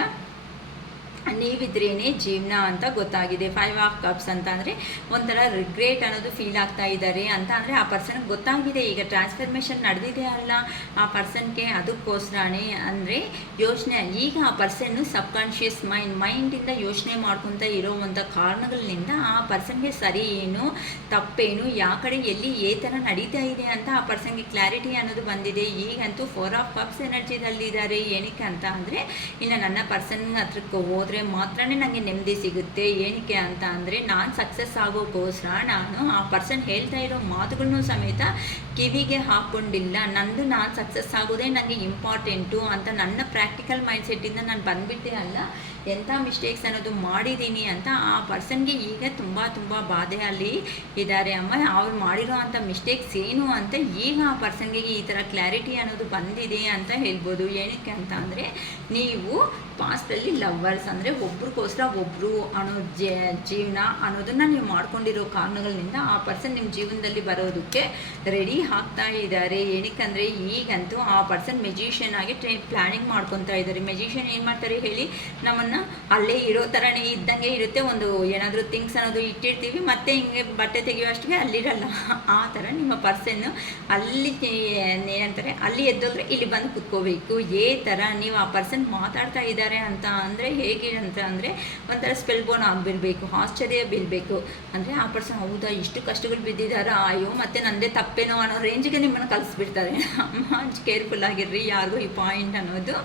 ನೀವಿದ್ರೇನೆ ಜೀವನ ಅಂತ ಗೊತ್ತಾಗಿದೆ. 5 ಆಫ್ ಕಪ್ಸ್ ಅಂತ ಅಂದರೆ ಒಂಥರ ರಿಗ್ರೇಟ್ ಅನ್ನೋದು ಫೀಲ್ ಆಗ್ತಾ ಇದ್ದಾರೆ ಅಂತ ಅಂದರೆ ಆ ಪರ್ಸನ್ಗೆ ಗೊತ್ತಾಗಿದೆ ಈಗ ಟ್ರಾನ್ಸ್ಫರ್ಮೇಷನ್ ನಡೆದಿದೆ ಅಲ್ಲ ಆ ಪರ್ಸನ್ಗೆ. ಅದಕ್ಕೋಸ್ಕರನೇ ಅಂದರೆ ಯೋಚನೆ ಈಗ ಆ ಪರ್ಸನ್ನು ಸಬ್ಕಾನ್ಷಿಯಸ್ ಮೈಂಡಿಂದ ಯೋಚನೆ ಮಾಡ್ಕೊತ ಇರೋವಂಥ ಕಾರಣಗಳಿಂದ ಆ ಪರ್ಸನ್ಗೆ ಸರಿ ಏನು ತಪ್ಪೇನು ಯಾವ ಕಡೆ ಎಲ್ಲಿ ಥರ ನಡೀತಾ ಇದೆ ಅಂತ ಆ ಪರ್ಸನ್ಗೆ ಕ್ಲಾರಿಟಿ ಅನ್ನೋದು ಬಂದಿದೆ. ಈಗಂತೂ 4 ಆಫ್ ಕಪ್ಸ್ ಎನರ್ಜಿದಲ್ಲಿದ್ದಾರೆ. ಏನಕ್ಕೆ ಅಂತ ಅಂದರೆ ಇನ್ನು ನನ್ನ ಪರ್ಸನ್ ಹತ್ರಕ್ಕೆ ಹೋದ್ರೆ ಮಾತ್ರನೇ ನನಗೆ ನೆಮ್ಮದಿ ಸಿಗುತ್ತೆ. ಏನಕ್ಕೆ ಅಂತ ಅಂದರೆ ನಾನು ಸಕ್ಸಸ್ ಆಗೋಕ್ಕೋಸ್ಕರ ನಾನು ಆ ಪರ್ಸನ್ ಹೇಳ್ತಾ ಇರೋ ಮಾತುಗಳನ್ನು ಸಮೇತ ಕಿವಿಗೆ ಹಾಕ್ಕೊಂಡಿಲ್ಲ. ನಂದು ನಾನು ಸಕ್ಸಸ್ ಆಗೋದೇ ನನಗೆ ಇಂಪಾರ್ಟೆಂಟು ಅಂತ ನನ್ನ ಪ್ರಾಕ್ಟಿಕಲ್ ಮೈಂಡ್ಸೆಟ್ಟಿಂದ ನಾನು ಬಂದುಬಿಟ್ಟೆ ಅಲ್ಲ ಎಂಥ ಮಿಸ್ಟೇಕ್ಸ್ ಅನ್ನೋದು ಮಾಡಿದ್ದೀನಿ ಅಂತ ಆ ಪರ್ಸನ್ಗೆ ಈಗ ತುಂಬ ಬಾಧೆಯಲ್ಲಿ ಇದ್ದಾರೆ ಅಮ್ಮ. ಅವ್ರು ಮಾಡಿರೋ ಅಂಥ ಮಿಸ್ಟೇಕ್ಸ್ ಏನು ಅಂತ ಈಗ ಆ ಪರ್ಸನ್ಗೆ ಈ ಥರ ಕ್ಲಾರಿಟಿ ಅನ್ನೋದು ಬಂದಿದೆ ಅಂತ ಹೇಳ್ಬೋದು. ಏನಕ್ಕೆ ಅಂತ ಅಂದರೆ ನೀವು ಪಾಸ್ಟಲ್ಲಿ ಲವ್ವರ್ಸ್ ಅಂದರೆ ಒಬ್ರಿಗೋಸ್ಕರ ಒಬ್ಬರು ಅನ್ನೋ ಜೀವನ ಅನ್ನೋದನ್ನು ನೀವು ಮಾಡ್ಕೊಂಡಿರೋ ಕಾರಣಗಳಿಂದ ಆ ಪರ್ಸನ್ ನಿಮ್ಮ ಜೀವನದಲ್ಲಿ ಬರೋದಕ್ಕೆ ರೆಡಿ ಆಗ್ತಾ ಇದ್ದಾರೆ. ಏನಕ್ಕಂದರೆ ಈಗಂತೂ ಆ ಪರ್ಸನ್ ಮೆಜಿಷಿಯನ್ ಆಗಿ ಪ್ಲ್ಯಾನಿಂಗ್ ಮಾಡ್ಕೊತಾ ಇದ್ದಾರೆ. ಮೆಜಿಷಿಯನ್ ಏನು ಮಾಡ್ತಾರೆ ಹೇಳಿ, ನಮ್ಮನ್ನು ಅಲ್ಲೇ ಇರೋ ಥರನೇ ಇದ್ದಂಗೆ ಇರುತ್ತೆ. ಒಂದು ಏನಾದರೂ ಥಿಂಗ್ಸ್ ಅನ್ನೋದು ಇಟ್ಟಿರ್ತೀವಿ ಮತ್ತೆ ಹಿಂಗೆ ಬಟ್ಟೆ ತೆಗೆಯುವಷ್ಟಿಗೆ ಅಲ್ಲಿರಲ್ಲ. ಆ ಥರ ನಿಮ್ಮ ಪರ್ಸನ್ನು ಅಲ್ಲಿ ಏನಂತಾರೆ ಅಲ್ಲಿ ಎದ್ದೋದ್ರೆ ಇಲ್ಲಿ ಬಂದು ಕುತ್ಕೋಬೇಕು. ಥರ ನೀವು ಆ ಪರ್ಸನ್ ಮಾತಾಡ್ತಾ ಇದ್ದಾರೆ ಅಂತ ಅಂದರೆ ಹೇಗೆ ಅಂತ ಅಂದರೆ ಒಂಥರ ಸ್ಪೆಲ್ ಬೋನ್ ಆಗಿಬಿಡಬೇಕು, ಆಶ್ಚರ್ಯ ಬೀಳಬೇಕು. ಅಂದರೆ ಆ ಪರ್ಸನ್ ಹೌದಾ ಇಷ್ಟು ಕಷ್ಟಗಳು ಬಿದ್ದಿದ್ದಾರಾ, ಅಯ್ಯೋ ಮತ್ತೆ ನನ್ನದೇ ತಪ್ಪೇನೋ ಅನ್ನೋ ರೇಂಜಿಗೆ ನಿಮ್ಮನ್ನು ಕಲಿಸ್ಬಿಡ್ತಾರೆ. ಅಮ್ಮ ಕೇರ್ಫುಲ್ ಆಗಿರ್ರಿ ಯಾರಿಗೂ ಈ ಪಾಯಿಂಟ್ ಅನ್ನೋದು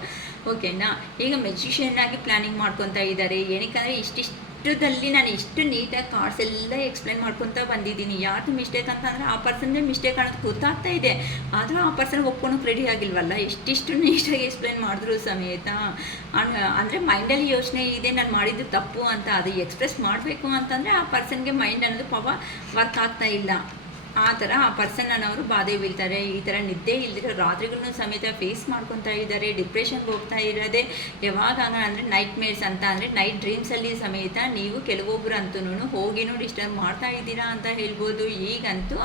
ಓಕೆನಾ. ಈಗ ಮೆಜಿಷಿಯನ್ ಆಗಿ ಪ್ಲ್ಯಾನಿಂಗ್ ಮಾಡ್ಕೊತಾ ಇದ್ದಾರೆ. ಏನಕ್ಕಂದರೆ ಇಷ್ಟದಲ್ಲಿ ನಾನು ಇಷ್ಟು ನೀಟಾಗಿ ಕಾರ್ಡ್ಸ್ ಎಲ್ಲ ಎಕ್ಸ್ಪ್ಲೈನ್ ಮಾಡ್ಕೊತಾ ಬಂದಿದ್ದೀನಿ. ಯಾರ್ದು ಮಿಸ್ಟೇಕ್ ಅಂತ ಅಂದರೆ ಆ ಪರ್ಸನ್ಗೆ ಮಿಸ್ಟೇಕ್ ಅನ್ನೋದು ಗೊತ್ತಾಗ್ತಾ ಇದೆ, ಆದರೂ ಆ ಪರ್ಸನ್ ಒಪ್ಕೊಳಕ್ಕೆ ರೆಡಿ ಆಗಿಲ್ವಲ್ಲ. ಇಷ್ಟು ನೀಟಾಗಿ ಎಕ್ಸ್ಪ್ಲೈನ್ ಮಾಡಿದ್ರು ಸಮೇತ ಅಂದರೆ ಮೈಂಡಲ್ಲಿ ಯೋಚನೆ ಇದೆ ನಾನು ಮಾಡಿದ್ದು ತಪ್ಪು ಅಂತ. ಅದು ಎಕ್ಸ್ಪ್ರೆಸ್ ಮಾಡಬೇಕು ಅಂತಂದರೆ ಆ ಪರ್ಸನ್ಗೆ ಮೈಂಡ್ ಅನ್ನೋದು ಪಾಪ ವರ್ಕ್ ಆಗ್ತಾ ಇಲ್ಲ. ಆ ಥರ ಆ ಪರ್ಸನ್ ಅನ್ನೋರು ಬಾಧೆ ಬೀಳ್ತಾರೆ. ಈ ಥರ ನಿದ್ದೆ ಇಲ್ದಿರೋ ರಾತ್ರಿಗಳನ್ನೂ ಸಮೇತ ಫೇಸ್ ಮಾಡ್ಕೊತಾ ಇದ್ದಾರೆ. ಡಿಪ್ರೆಷನ್ಗೆ ಹೋಗ್ತಾ ಇರೋದೆ ಯಾವಾಗ ಅಂದರೆ ನೈಟ್ ಮೇರ್ಸ್ ಅಂತ ಅಂದರೆ ನೈಟ್ ಡ್ರೀಮ್ಸಲ್ಲಿ ಸಮೇತ ನೀವು ಕೆಲವೊಬ್ಬರು ಅಂತೂ ಹೋಗಿನೂ ಡಿಸ್ಟರ್ಬ್ ಮಾಡ್ತಾ ಇದ್ದೀರಾ ಅಂತ ಹೇಳ್ಬೋದು. ಈಗಂತೂ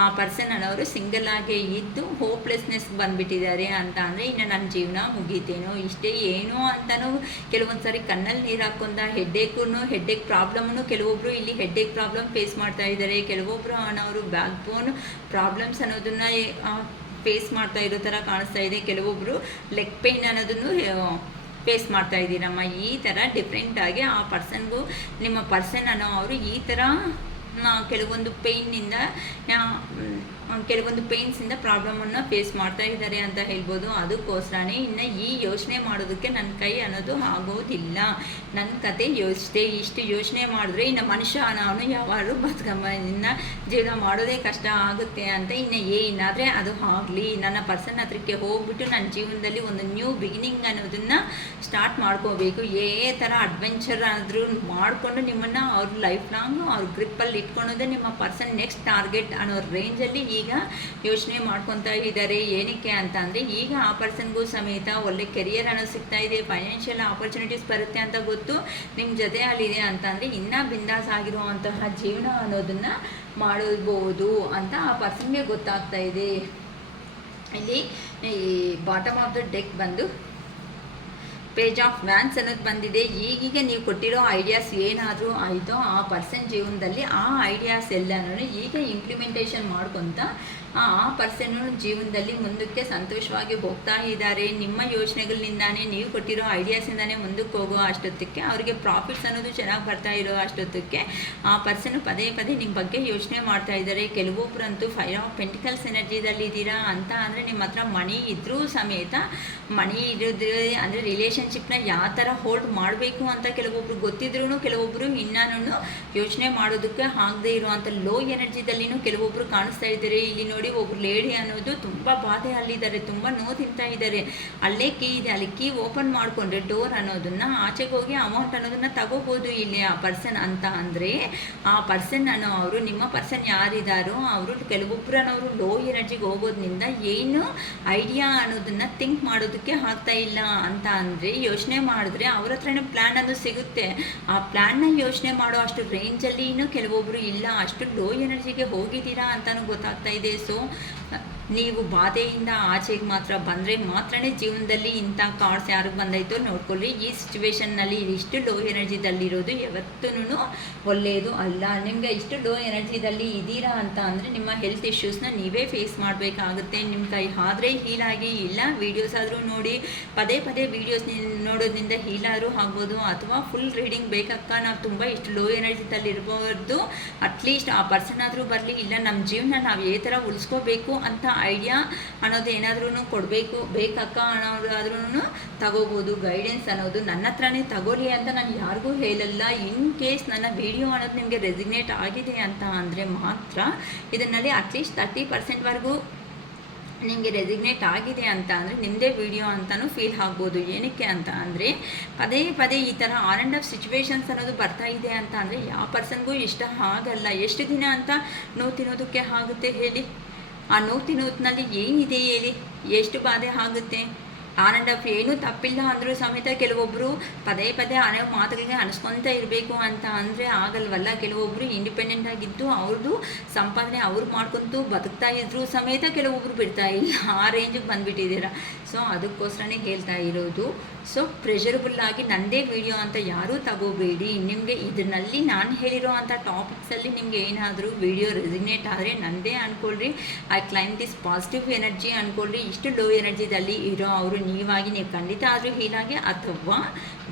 ಆ ಪರ್ಸನ್ ಅನ್ನೋರು ಸಿಂಗಲ್ ಆಗೇ ಇದ್ದು ಹೋಪ್ಲೆಸ್ನೆಸ್ ಬಂದುಬಿಟ್ಟಿದ್ದಾರೆ ಅಂತ ಅಂದರೆ ಇನ್ನು ನನ್ನ ಜೀವನ ಮುಗೀತೇನೋ ಇಷ್ಟೇ ಏನೋ ಅಂತಲೂ ಕೆಲವೊಂದು ಸಾರಿ ಕಣ್ಣಲ್ಲಿ ನೀರು ಹಾಕ್ಕೊಂಡ ಹೆಡ್ಡೇಕ್ ಪ್ರಾಬ್ಲಮ್ನು ಕೆಲವೊಬ್ಬರು ಇಲ್ಲಿ ಹೆಡ್ಡೇಕ್ ಪ್ರಾಬ್ಲಮ್ ಫೇಸ್ ಮಾಡ್ತಾ ಇದ್ದಾರೆ. ಕೆಲವೊಬ್ಬರು ಅನ್ನೋರು ಬ್ಯಾಕ್ ಬೋನ್ ಪ್ರಾಬ್ಲಮ್ಸ್ ಅನ್ನೋದನ್ನು ಫೇಸ್ ಮಾಡ್ತಾ ಇರೋ ಥರ ಕಾಣಿಸ್ತಾ ಇದೆ. ಕೆಲವೊಬ್ಬರು ಲೆಗ್ ಪೇಯ್ನ್ ಅನ್ನೋದನ್ನು ಫೇಸ್ ಮಾಡ್ತಾ ಇದ್ದೀರಮ್ಮ. ಈ ಥರ ಡಿಫ್ರೆಂಟಾಗಿ ಆ ಪರ್ಸನ್ಗೂ ನಿಮ್ಮ ಪರ್ಸನ್ ಅನ್ನೋ ಅವರು ಈ ಥರ ಕೆಲವೊಂದು ಪೇಯ್ನ್ಸಿಂದ ಪ್ರಾಬ್ಲಮನ್ನು ಫೇಸ್ ಮಾಡ್ತಾ ಇದ್ದಾರೆ ಅಂತ ಹೇಳ್ಬೋದು. ಅದಕ್ಕೋಸ್ಕರನೇ ಇನ್ನು ಈ ಯೋಚನೆ ಮಾಡೋದಕ್ಕೆ ನನ್ನ ಕೈ ಅನ್ನೋದು ಆಗೋದಿಲ್ಲ. ನನ್ನ ಕತೆ ಇಷ್ಟು ಯೋಚನೆ ಮಾಡಿದ್ರೆ ಇನ್ನು ಮನುಷ್ಯ ಅವನು ಯಾವಾಗಲೂ ಇನ್ನು ಜೀವನ ಮಾಡೋದೇ ಕಷ್ಟ ಆಗುತ್ತೆ ಅಂತ ಇನ್ನು ಏನಾದರೆ ಅದು ಆಗಲಿ ನನ್ನ ಪರ್ಸನ್ ಹತ್ರಕ್ಕೆ ಹೋಗ್ಬಿಟ್ಟು ನನ್ನ ಜೀವನದಲ್ಲಿ ಒಂದು ನ್ಯೂ ಬಿಗಿನಿಂಗ್ ಅನ್ನೋದನ್ನು ಸ್ಟಾರ್ಟ್ ಮಾಡ್ಕೋಬೇಕು. ಥರ ಅಡ್ವೆಂಚರ್ ಆದರೂ ಮಾಡಿಕೊಂಡು ನಿಮ್ಮನ್ನು ಅವ್ರ ಲೈಫ್ ಲಾಂಗ್ ಅವ್ರ ಗ್ರಿಪ್ಪಲ್ಲಿ ಇಟ್ಕೊಳೋದೇ ನಿಮ್ಮ ಪರ್ಸನ್ ನೆಕ್ಸ್ಟ್ ಟಾರ್ಗೆಟ್ ಅನ್ನೋ ರೇಂಜಲ್ಲಿ ಈಗ ಯೋಚನೆ ಮಾಡ್ಕೊತಾ ಇದ್ದಾರೆ. ಏನಕ್ಕೆ ಅಂತ ಅಂದರೆ ಈಗ ಆ ಪರ್ಸನ್ಗೂ ಸಮೇತ ಒಳ್ಳೆ ಕೆರಿಯರ್ ಅನ್ನೋದು ಸಿಗ್ತಾ ಇದೆ, ಫೈನಾನ್ಷಿಯಲ್ ಆಪರ್ಚುನಿಟೀಸ್ ಬರುತ್ತೆ ಅಂತ ಗೊತ್ತು ನಿಮ್ಮ ಜೊತೆ ಅಲ್ಲಿದೆ ಅಂತ ಅಂದರೆ ಇನ್ನೂ ಬಿಂದಾಸ್ ಆಗಿರುವಂತಹ ಜೀವನ ಅನ್ನೋದನ್ನು ಮಾಡಬಹುದು ಅಂತ ಆ ಪರ್ಸನ್ಗೆ ಗೊತ್ತಾಗ್ತಾ ಇದೆ. ಇಲ್ಲಿ ಈ ಬಾಟಮ್ ಆಫ್ ದ ಡೆಕ್ ಬಂದು ಪೇಜ್ ಆಫ್ ವ್ಯಾನ್ಸ್ ಅನ್ನೋದು ಬಂದಿದೆ. ಈಗೀಗ ನೀವು ಕೊಟ್ಟಿರೋ ಐಡಿಯಾಸ್ ಏನಾದರೂ ಆಯಿತೋ ಆ ಪರ್ಸನ್ ಜೀವನದಲ್ಲಿ ಆ ಐಡಿಯಾಸ್ ಎಲ್ಲನೂ ಈಗ ಇಂಪ್ಲಿಮೆಂಟೇಷನ್ ಮಾಡ್ಕೊತ ಆ ಪರ್ಸನ್ನು ಜೀವನದಲ್ಲಿ ಮುಂದಕ್ಕೆ ಸಂತೋಷವಾಗಿ ಹೋಗ್ತಾ ಇದ್ದಾರೆ. ನಿಮ್ಮ ಯೋಚನೆಗಳಿಂದಾನೇ, ನೀವು ಕೊಟ್ಟಿರೋ ಐಡಿಯಾಸಿಂದಾನೇ ಮುಂದಕ್ಕೆ ಹೋಗೋ ಅಷ್ಟೊತ್ತಕ್ಕೆ ಅವರಿಗೆ ಪ್ರಾಫಿಟ್ಸ್ ಅನ್ನೋದು ಚೆನ್ನಾಗಿ ಬರ್ತಾ ಇರೋ ಅಷ್ಟೊತ್ತಕ್ಕೆ ಆ ಪರ್ಸನ್ ಪದೇ ಪದೇ ನಿಮ್ಮ ಬಗ್ಗೆ ಯೋಚನೆ ಮಾಡ್ತಾ ಇದ್ದಾರೆ. ಕೆಲವೊಬ್ಬರಂತೂ 5 ಆಫ್ ಪೆಂಟಿಕಲ್ಸ್ ಎನರ್ಜಿದಲ್ಲಿ ಇದ್ದೀರಾ ಅಂತ ಅಂದರೆ ನಿಮ್ಮ ಹತ್ರ ಮನಿ ಇದ್ರೂ ಸಮೇತ ಮನಿ ಇರೋದು ಅಂದರೆ ರಿಲೇಷನ್ಶಿಪ್ನ ಯಾವ ಥರ ಹೋಲ್ಡ್ ಮಾಡಬೇಕು ಅಂತ ಕೆಲವೊಬ್ರು ಗೊತ್ತಿದ್ರೂ ಕೆಲವೊಬ್ಬರು ಇನ್ನೂ ಯೋಚನೆ ಮಾಡೋದಕ್ಕೆ ಆಗದೆ ಇರುವಂಥ ಲೋ ಎನರ್ಜಿದಲ್ಲಿನೂ ಕೆಲವೊಬ್ಬರು ಕಾಣಿಸ್ತಾ ಇದ್ದಾರೆ. ಇಲ್ಲಿ ನೋಡಿ, ಒಬ್ರು ಲೇಡಿ ಅನ್ನೋದು ತುಂಬ ಬಾಧೆ ಅಲ್ಲಿದ್ದಾರೆ, ತುಂಬ ನೋವು ತಿಂತಾ ಇದ್ದಾರೆ. ಅಲ್ಲೇ ಕೀ ಇದೆ, ಅಲ್ಲಿ ಕೀ ಓಪನ್ ಮಾಡಿಕೊಂಡ್ರೆ ಡೋರ್ ಅನ್ನೋದನ್ನು ಆಚೆಗೆ ಹೋಗಿ ಅಮೌಂಟ್ ಅನ್ನೋದನ್ನು ತಗೋಬೋದು ಇಲ್ಲಿ ಆ ಪರ್ಸನ್ ಅಂತ ಅಂದರೆ ಆ ಪರ್ಸನ್ ಅವರು ನಿಮ್ಮ ಪರ್ಸನ್ ಯಾರಿದ್ದಾರೋ ಅವರು ಕೆಲವೊಬ್ಬರು ಅನ್ನೋರು ಲೋ ಎನರ್ಜಿಗೆ ಹೋಗೋದ್ರಿಂದ ಏನು ಐಡಿಯಾ ಅನ್ನೋದನ್ನು ಥಿಂಕ್ ಮಾಡೋದಕ್ಕೆ ಆಗ್ತಾ ಇಲ್ಲ ಅಂತ ಅಂದರೆ ಯೋಚನೆ ಮಾಡಿದ್ರೆ ಅವ್ರ ಹತ್ರನೇ ಪ್ಲ್ಯಾನ್ ಅನ್ನೋದು ಸಿಗುತ್ತೆ. ಆ ಪ್ಲ್ಯಾನ್ನ ಯೋಚನೆ ಮಾಡೋ ಅಷ್ಟು ರೇಂಜಲ್ಲಿ ಕೆಲವೊಬ್ಬರು ಇಲ್ಲ, ಅಷ್ಟು ಲೋ ಎನರ್ಜಿಗೆ ಹೋಗಿದ್ದೀರಾ ಅಂತಲೂ ಗೊತ್ತಾಗ್ತಾ ಇದೆ. ಸೊ ನೀವು ಬಾಧೆಯಿಂದ ಆಚೆಗೆ ಮಾತ್ರ ಬಂದರೆ ಮಾತ್ರನೇ ಜೀವನದಲ್ಲಿ ಇಂಥ ಕಾರ್ಡ್ಸ್ ಯಾರಿಗೆ ಬಂದೈತೋ ನೋಡ್ಕೊಳ್ಳಿ. ಈ ಸಿಚುವೇಷನ್ನಲ್ಲಿ ಇಷ್ಟು ಲೋ ಎನರ್ಜಿದಲ್ಲಿರೋದು ಯಾವತ್ತೂ ಒಳ್ಳೆಯದು ಅಲ್ಲ. ನಿಮಗೆ ಇಷ್ಟು ಲೋ ಎನರ್ಜಿದಲ್ಲಿ ಇದ್ದೀರಾ ಅಂತ ಅಂದರೆ ನಿಮ್ಮ ಹೆಲ್ತ್ ಇಶ್ಯೂಸ್ನ ನೀವೇ ಫೇಸ್ ಮಾಡಬೇಕಾಗುತ್ತೆ. ನಿಮ್ಮ ಕೈ ಆದರೆ ಹೀಲಾಗಿ, ಇಲ್ಲ ವೀಡಿಯೋಸ್ ಆದರೂ ನೋಡಿ, ಪದೇ ಪದೇ ವೀಡಿಯೋಸ್ ನೋಡೋದ್ರಿಂದ ಹೀಲಾದರೂ ಆಗ್ಬೋದು. ಅಥವಾ ಫುಲ್ ರೀಡಿಂಗ್ ಬೇಕಕ್ಕ, ನಾವು ತುಂಬ ಇಷ್ಟು ಲೋ ಎನರ್ಜಿದಲ್ಲಿ ಇರ್ಬೋದು, ಅಟ್ಲೀಸ್ಟ್ ಆ ಪರ್ಸನ್ ಆದರೂ ಬರಲಿ, ಇಲ್ಲ ನಮ್ಮ ಜೀವನ ನಾವು ಯಾವ ಥರ ಉಳಿಸ್ಕೋಬೇಕು ಅಂತ ಐಡಿಯಾ ಅನ್ನೋದು ಏನಾದ್ರೂ ಕೊಡಬೇಕು ಬೇಕಕ್ಕ ಅನ್ನೋದಾದ್ರೂ ತಗೋಬೋದು. ಗೈಡೆನ್ಸ್ ಅನ್ನೋದು ನನ್ನ ಹತ್ರನೇ ತಗೋಲಿ ಅಂತ ನಾನು ಯಾರಿಗೂ ಹೇಳಲ್ಲ. ಇನ್ ಕೇಸ್ ನನ್ನ ವಿಡಿಯೋ ಅನ್ನೋದು ನಿಮಗೆ ರೆಸಿಗ್ನೇಟ್ ಆಗಿದೆ ಅಂತ ಅಂದರೆ ಮಾತ್ರ ಇದನ್ನಲ್ಲಿ ಅಟ್ಲೀಸ್ಟ್ 30% ನಿಮಗೆ ರೆಸಿಗ್ನೇಟ್ ಆಗಿದೆ ಅಂತ ಅಂದರೆ ನಿಮ್ಮದೇ ವಿಡಿಯೋ ಅಂತಲೂ ಫೀಲ್ ಆಗ್ಬೋದು. ಏನಕ್ಕೆ ಅಂತ ಅಂದರೆ ಪದೇ ಪದೇ ಈ ಥರ ಆನ್ ಆ್ಯಂಡ್ ಆಫ್ ಸಿಚುವೇಶನ್ಸ್ ಅನ್ನೋದು ಬರ್ತಾ ಇದೆ ಅಂತ ಅಂದರೆ ಯಾವ ಪರ್ಸನ್ಗೂ ಇಷ್ಟ ಆಗಲ್ಲ. ಎಷ್ಟು ದಿನ ಅಂತ ನೋವು ತಿನ್ನೋದಕ್ಕೆ ಆಗುತ್ತೆ ಹೇಳಿ? ಆ ನೋವು ತಿನ್ನೋದ್ನಲ್ಲಿ ಏನಿದೆ ಹೇಳಿ? ಎಷ್ಟು ಬಾಧೆ ಆಗುತ್ತೆ? ಆನ್ ಆ್ಯಂಡ್ ಆಫ್ ಏನೂ ತಪ್ಪಿಲ್ಲ ಅಂದರೂ ಸಮೇತ ಕೆಲವೊಬ್ಬರು ಪದೇ ಪದೇ ಅನ್ನೋ ಮಾತುಗಳಿಗೆ ಅನಿಸ್ಕೊತಾ ಇರಬೇಕು ಅಂತ ಅಂದರೆ ಆಗಲ್ವಲ್ಲ. ಕೆಲವೊಬ್ಬರು ಇಂಡಿಪೆಂಡೆಂಟ್ ಆಗಿದ್ದು ಅವ್ರದ್ದು ಸಂಪಾದನೆ ಅವ್ರು ಮಾಡ್ಕೊತು ಬದುಕ್ತಾ ಇದ್ರೂ ಸಮೇತ ಕೆಲವೊಬ್ಬರು ಬಿಡ್ತಾ ಇಲ್ಲ, ಆ ರೇಂಜಿಗೆ ಬಂದುಬಿಟ್ಟಿದ್ದೀರಾ. ಸೊ ಅದಕ್ಕೋಸ್ಕರನೇ ಹೇಳ್ತಾ ಇರೋದು. ಸೊ ಪ್ರೆಷರಬುಲ್ಲಾಗಿ ನನ್ನದೇ ವಿಡಿಯೋ ಅಂತ ಯಾರೂ ತಗೋಬೇಡಿ. ನಿಮಗೆ ಇದರಲ್ಲಿ ನಾನು ಹೇಳಿರೋ ಅಂಥ ಟಾಪಿಕ್ಸಲ್ಲಿ ನಿಮಗೆ ಏನಾದರೂ ವಿಡಿಯೋ ರೆಸಿಗ್ನೇಟ್ ಆದರೆ ನನ್ನದೇ ಅಂದ್ಕೊಳ್ರಿ. I claim this positive energy ಅಂದ್ಕೊಳ್ರಿ. ಇಷ್ಟು ಲೋ ಎನರ್ಜಿದಲ್ಲಿ ಇರೋ ಅವರು ನೀವಾಗಿ ನೀವು ಖಂಡಿತ ಆದರೂ ಹೀಲಾಗಿ ಅಥವಾ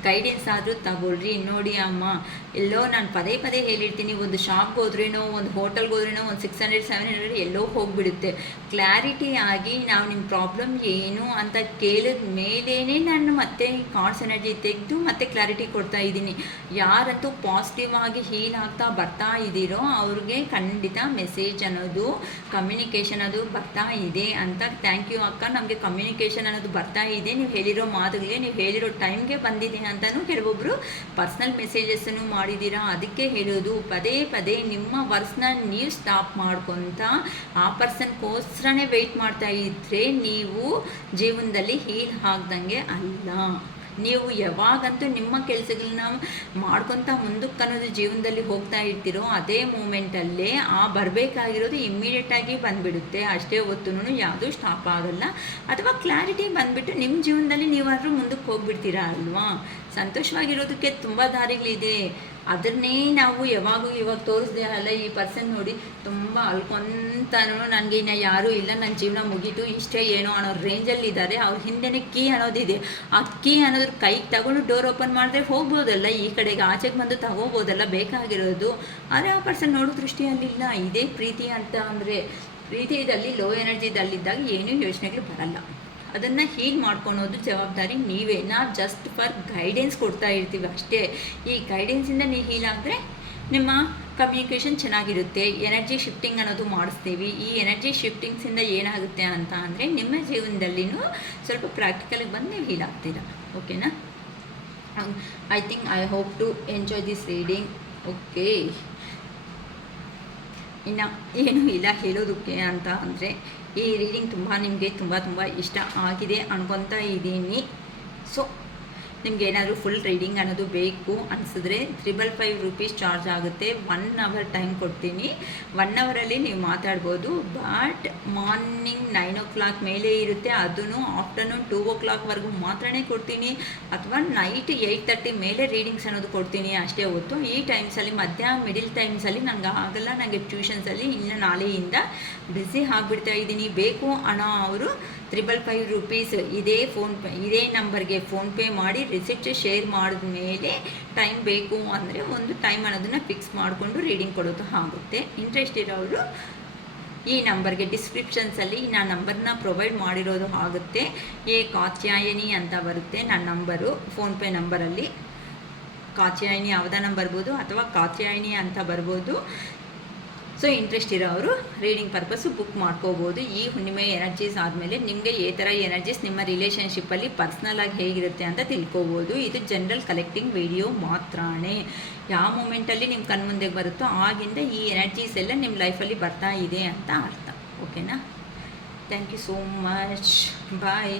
ಗೈಡೆನ್ಸ್ ಆದರೂ ತಗೊಳ್ರಿ. ನೋಡಿ ಅಮ್ಮ, ಎಲ್ಲೋ ನಾನು ಪದೇ ಪದೇ ಹೇಳಿರ್ತೀನಿ, ಒಂದು ಶಾಪ್ಗೆ ಹೋದ್ರೇನೋ, ಒಂದು ಹೋಟೆಲ್ಗೆ ಹೋದ್ರೇನೋ ಒಂದು 600-700 ಎಲ್ಲೋ ಹೋಗಿಬಿಡುತ್ತೆ. ಕ್ಲಾರಿಟಿ ಆಗಿ ನಾವು ನಿಮ್ಮ ಪ್ರಾಬ್ಲಮ್ ಏನು ಅಂತ ಕೇಳಿದ ಮೇಲೇ ನಾನು ಮತ್ತೆ ಕಾರ್ಡ್ಸ್ ಎನರ್ಜಿ ತೆಗೆದು ಮತ್ತೆ ಕ್ಲಾರಿಟಿ ಕೊಡ್ತಾ ಇದ್ದೀನಿ. ಯಾರಂತೂ ಪಾಸಿಟಿವ್ ಆಗಿ ಹೀಲ್ ಆಗ್ತಾ ಬರ್ತಾ ಇದ್ದೀರೋ ಅವ್ರಿಗೆ ಖಂಡಿತ ಮೆಸೇಜ್ ಅನ್ನೋದು, ಕಮ್ಯುನಿಕೇಷನ್ ಅದು ಬರ್ತಾ ಇದೆ ಅಂತ. ಥ್ಯಾಂಕ್ ಯು ಅಕ್ಕ, ನಮಗೆ ಕಮ್ಯುನಿಕೇಷನ್ ಅನ್ನೋದು ಬರ್ತಾ ಇದೆ, ನೀವು ಹೇಳಿರೋ ಮಾತುಗಳಿಗೆ, ನೀವು ಹೇಳಿರೋ ಟೈಮ್ಗೆ ಬಂದಿದೆ ಅಂತಲೂ ಕೆಲವೊಬ್ಬರು ಪರ್ಸ್ನಲ್ ಮೆಸೇಜಸ್ಸನ್ನು ಮಾಡಿದ್ದೀರಾ. ಅದಕ್ಕೆ ಹೇಳೋದು, ಪದೇ ಪದೇ ನಿಮ್ಮ ವರ್ಕ್ಸ್ನ ನೀವು ಸ್ಟಾಪ್ ಮಾಡ್ಕೊತ ಆ ಪರ್ಸನ್ಗೋಸ್ಕರನೇ ವೆಯ್ಟ್ ಮಾಡ್ತಾ ಇದ್ದರೆ ನೀವು ಜೀವನದಲ್ಲಿ ಹೀಲ್ ಆಗ್ದಂಗೆ ಅಲ್ಲ. ನೀವು ಯಾವಾಗಂತೂ ನಿಮ್ಮ ಕೆಲಸಗಳನ್ನ ಮಾಡ್ಕೊತ ಮುಂದಕ್ಕೆ ಅನ್ನೋದು ಜೀವನದಲ್ಲಿ ಹೋಗ್ತಾ ಇರ್ತೀರೋ ಅದೇ ಮೂಮೆಂಟಲ್ಲೇ ಆ ಬರಬೇಕಾಗಿರೋದು ಇಮ್ಮಿಡಿಯೇಟಾಗಿ ಬಂದುಬಿಡುತ್ತೆ. ಅಷ್ಟೇ ಹೊತ್ತು ಯಾವುದೂ ಸ್ಟಾಪ್ ಆಗೋಲ್ಲ. ಅಥವಾ ಕ್ಲಾರಿಟಿ ಬಂದುಬಿಟ್ಟು ನಿಮ್ಮ ಜೀವನದಲ್ಲಿ ನೀವಾದರೂ ಮುಂದಕ್ಕೆ ಹೋಗ್ಬಿಡ್ತೀರಾ ಅಲ್ವಾ? ಸಂತೋಷವಾಗಿರೋದಕ್ಕೆ ತುಂಬ ದಾರಿಗಳಿದೆ. ಅದನ್ನೇ ನಾವು ಇವಾಗ ತೋರಿಸ್ದೆ ಅಲ್ಲ. ಈ ಪರ್ಸನ್ ನೋಡಿ ತುಂಬ ಅಲ್ಕೊಂತಾನು, ನನಗೆ ಇನ್ನು ಯಾರೂ ಇಲ್ಲ, ನನ್ನ ಜೀವನ ಮುಗೀತು, ಇಷ್ಟೇ ಏನೋ ಅನ್ನೋ ರೇಂಜಲ್ಲಿದ್ದಾರೆ. ಅವ್ರ ಹಿಂದೆನೇ ಕೀ ಅನ್ನೋದಿದೆ. ಆ ಕೀ ಅನ್ನೋದ್ರ ಕೈಗೆ ತಗೊಂಡು ಡೋರ್ ಓಪನ್ ಮಾಡಿದ್ರೆ ಹೋಗ್ಬೋದಲ್ಲ, ಈ ಕಡೆಗೆ ಆಚೆಗೆ ಬಂದು ತಗೋಬೋದಲ್ಲ ಬೇಕಾಗಿರೋದು. ಆದರೆ ಆ ಪರ್ಸನ್ ನೋಡೋ ದೃಷ್ಟಿಯಲ್ಲಿಲ್ಲ. ಇದೇ ಪ್ರೀತಿ ಅಂತ ಅಂದರೆ, ಪ್ರೀತಿಯಲ್ಲಿ ಲೋ ಎನರ್ಜಿದಲ್ಲಿದ್ದಾಗ ಏನೂ ಯೋಚನೆಗಳು ಬರಲ್ಲ. ಅದನ್ನು ಹೀಲ್ ಮಾಡ್ಕೊಳೋದು ಜವಾಬ್ದಾರಿ ನೀವೇ. ನಾವು ಜಸ್ಟ್ ಫಾರ್ ಗೈಡೆನ್ಸ್ ಕೊಡ್ತಾ ಇರ್ತೀವಿ ಅಷ್ಟೇ. ಈ ಗೈಡೆನ್ಸಿಂದ ನೀವು ಹೀಲ್ ಆದರೆ ನಿಮ್ಮ ಕಮ್ಯುನಿಕೇಷನ್ ಚೆನ್ನಾಗಿರುತ್ತೆ. ಎನರ್ಜಿ ಶಿಫ್ಟಿಂಗ್ ಅನ್ನೋದು ಮಾಡಿಸ್ತೀವಿ. ಈ ಎನರ್ಜಿ ಶಿಫ್ಟಿಂಗ್ಸಿಂದ ಏನಾಗುತ್ತೆ ಅಂತ ಅಂದರೆ ನಿಮ್ಮ ಜೀವನದಲ್ಲಿನೂ ಸ್ವಲ್ಪ ಪ್ರಾಕ್ಟಿಕಲಾಗಿ ಬಂದು ನೀವು ಹೀಲ್ ಆಗ್ತೀರಾ. ಓಕೆನಾ? I think I hope to enjoy this reading. Okay, ಇನ್ನು ಏನೂ ಇಲ್ಲ ಹೇಳೋದಕ್ಕೆ ಅಂತ ಅಂದರೆ, ಈ ರೀಡಿಂಗ್ ತುಂಬ ನಿಮಗೆ ತುಂಬ ಇಷ್ಟ ಆಗಿದೆ ಅನ್ಕೊತಾ ಇದ್ದೀನಿ. ಸೊ ನಿಮ್ಗೆ ಏನಾದರೂ ಫುಲ್ ರೀಡಿಂಗ್ ಅನ್ನೋದು ಬೇಕು ಅನಿಸಿದ್ರೆ 555 ರೂಪೀಸ್ ಚಾರ್ಜ್ ಆಗುತ್ತೆ. 1 ಅವರ್ ಟೈಮ್ ಕೊಡ್ತೀನಿ. 1 ಅವರಲ್ಲಿ ನೀವು ಮಾತಾಡ್ಬೋದು. ಬಟ್ ಮಾರ್ನಿಂಗ್ 9 o'clock ಮೇಲೆ ಇರುತ್ತೆ, ಅದನ್ನು ಆಫ್ಟರ್ನೂನ್ 2 o'clockವರೆಗೂ ಮಾತ್ರನೇ ಕೊಡ್ತೀನಿ, ಅಥವಾ ನೈಟ್ 8:30 ಮೇಲೆ ರೀಡಿಂಗ್ಸ್ ಅನ್ನೋದು ಕೊಡ್ತೀನಿ ಅಷ್ಟೇ ಹೊತ್ತು. ಈ ಟೈಮ್ಸಲ್ಲಿ ಮಿಡಿಲ್ ಟೈಮ್ಸಲ್ಲಿ ನನಗೆ ಆಗಲ್ಲ, ನನಗೆ ಟ್ಯೂಷನ್ಸಲ್ಲಿ ಇನ್ನು ನಾಳೆಯಿಂದ ಬ್ಯುಸಿ ಆಗಿಬಿಡ್ತಾ ಇದ್ದೀನಿ. ಬೇಕು ಅನ್ನೋ ಅವರು 555 ರೂಪೀಸ್ ಇದೇ ನಂಬರ್ಗೆ ಫೋನ್ಪೇ ಮಾಡಿ ರಿಸಿಪ್ಟ್ ಶೇರ್ ಮಾಡಿದ ಮೇಲೆ ಟೈಮ್ ಬೇಕು ಅಂದರೆ ಒಂದು ಟೈಮ್ ಅನ್ನೋದನ್ನು ಫಿಕ್ಸ್ ಮಾಡಿಕೊಂಡು ರೀಡಿಂಗ್ ಕೊಡೋದು ಆಗುತ್ತೆ. ಇಂಟ್ರೆಸ್ಟ್ ಇರೋರು ಈ ನಂಬರ್ಗೆ ಡಿಸ್ಕ್ರಿಪ್ಷನ್ಸಲ್ಲಿ ನಾನು ನಂಬರ್ನ ಪ್ರೊವೈಡ್ ಮಾಡಿರೋದು ಆಗುತ್ತೆ. ಕಾತ್ಯಾಯನಿ ಅಂತ ಬರುತ್ತೆ ನನ್ನ ನಂಬರು, ಫೋನ್ಪೇ ನಂಬರಲ್ಲಿ. ಕಾತ್ಯಾಯಿನಿ ಅವಧಾನ ಬರ್ಬೋದು ಅಥವಾ ಕಾತ್ಯಾಯಿನಿ ಅಂತ ಬರ್ಬೋದು. ಸೊ ಇಂಟ್ರೆಸ್ಟ್ ಇರೋರು ರೀಡಿಂಗ್ ಪರ್ಪಸ್ಸು ಬುಕ್ ಮಾಡ್ಕೋಬೋದು. ಈ ಹುಣ್ಣಿಮೆ ಎನರ್ಜೀಸ್ ಆದಮೇಲೆ ನಿಮಗೆ ಈ ಥರ ಎನರ್ಜೀಸ್ ನಿಮ್ಮ ರಿಲೇಷನ್ಶಿಪ್ಪಲ್ಲಿ ಪರ್ಸ್ನಲಾಗಿ ಹೇಗಿರುತ್ತೆ ಅಂತ ತಿಳ್ಕೊಬೋದು. ಇದು ಜನರಲ್ ಕಲೆಕ್ಟಿಂಗ್ ವಿಡಿಯೋ ಮಾತ್ರನೇ. ಯಾವ ಮೂಮೆಂಟಲ್ಲಿ ನಿಮ್ಮ ಕಣ್ಮುಂದೆಗೆ ಬರುತ್ತೋ ಆಗಿಂದ ಈ ಎನರ್ಜೀಸ್ ಎಲ್ಲ ನಿಮ್ಮ ಲೈಫಲ್ಲಿ ಬರ್ತಾ ಇದೆ ಅಂತ ಅರ್ಥ. ಓಕೆನಾ? Thank you so much. Bye.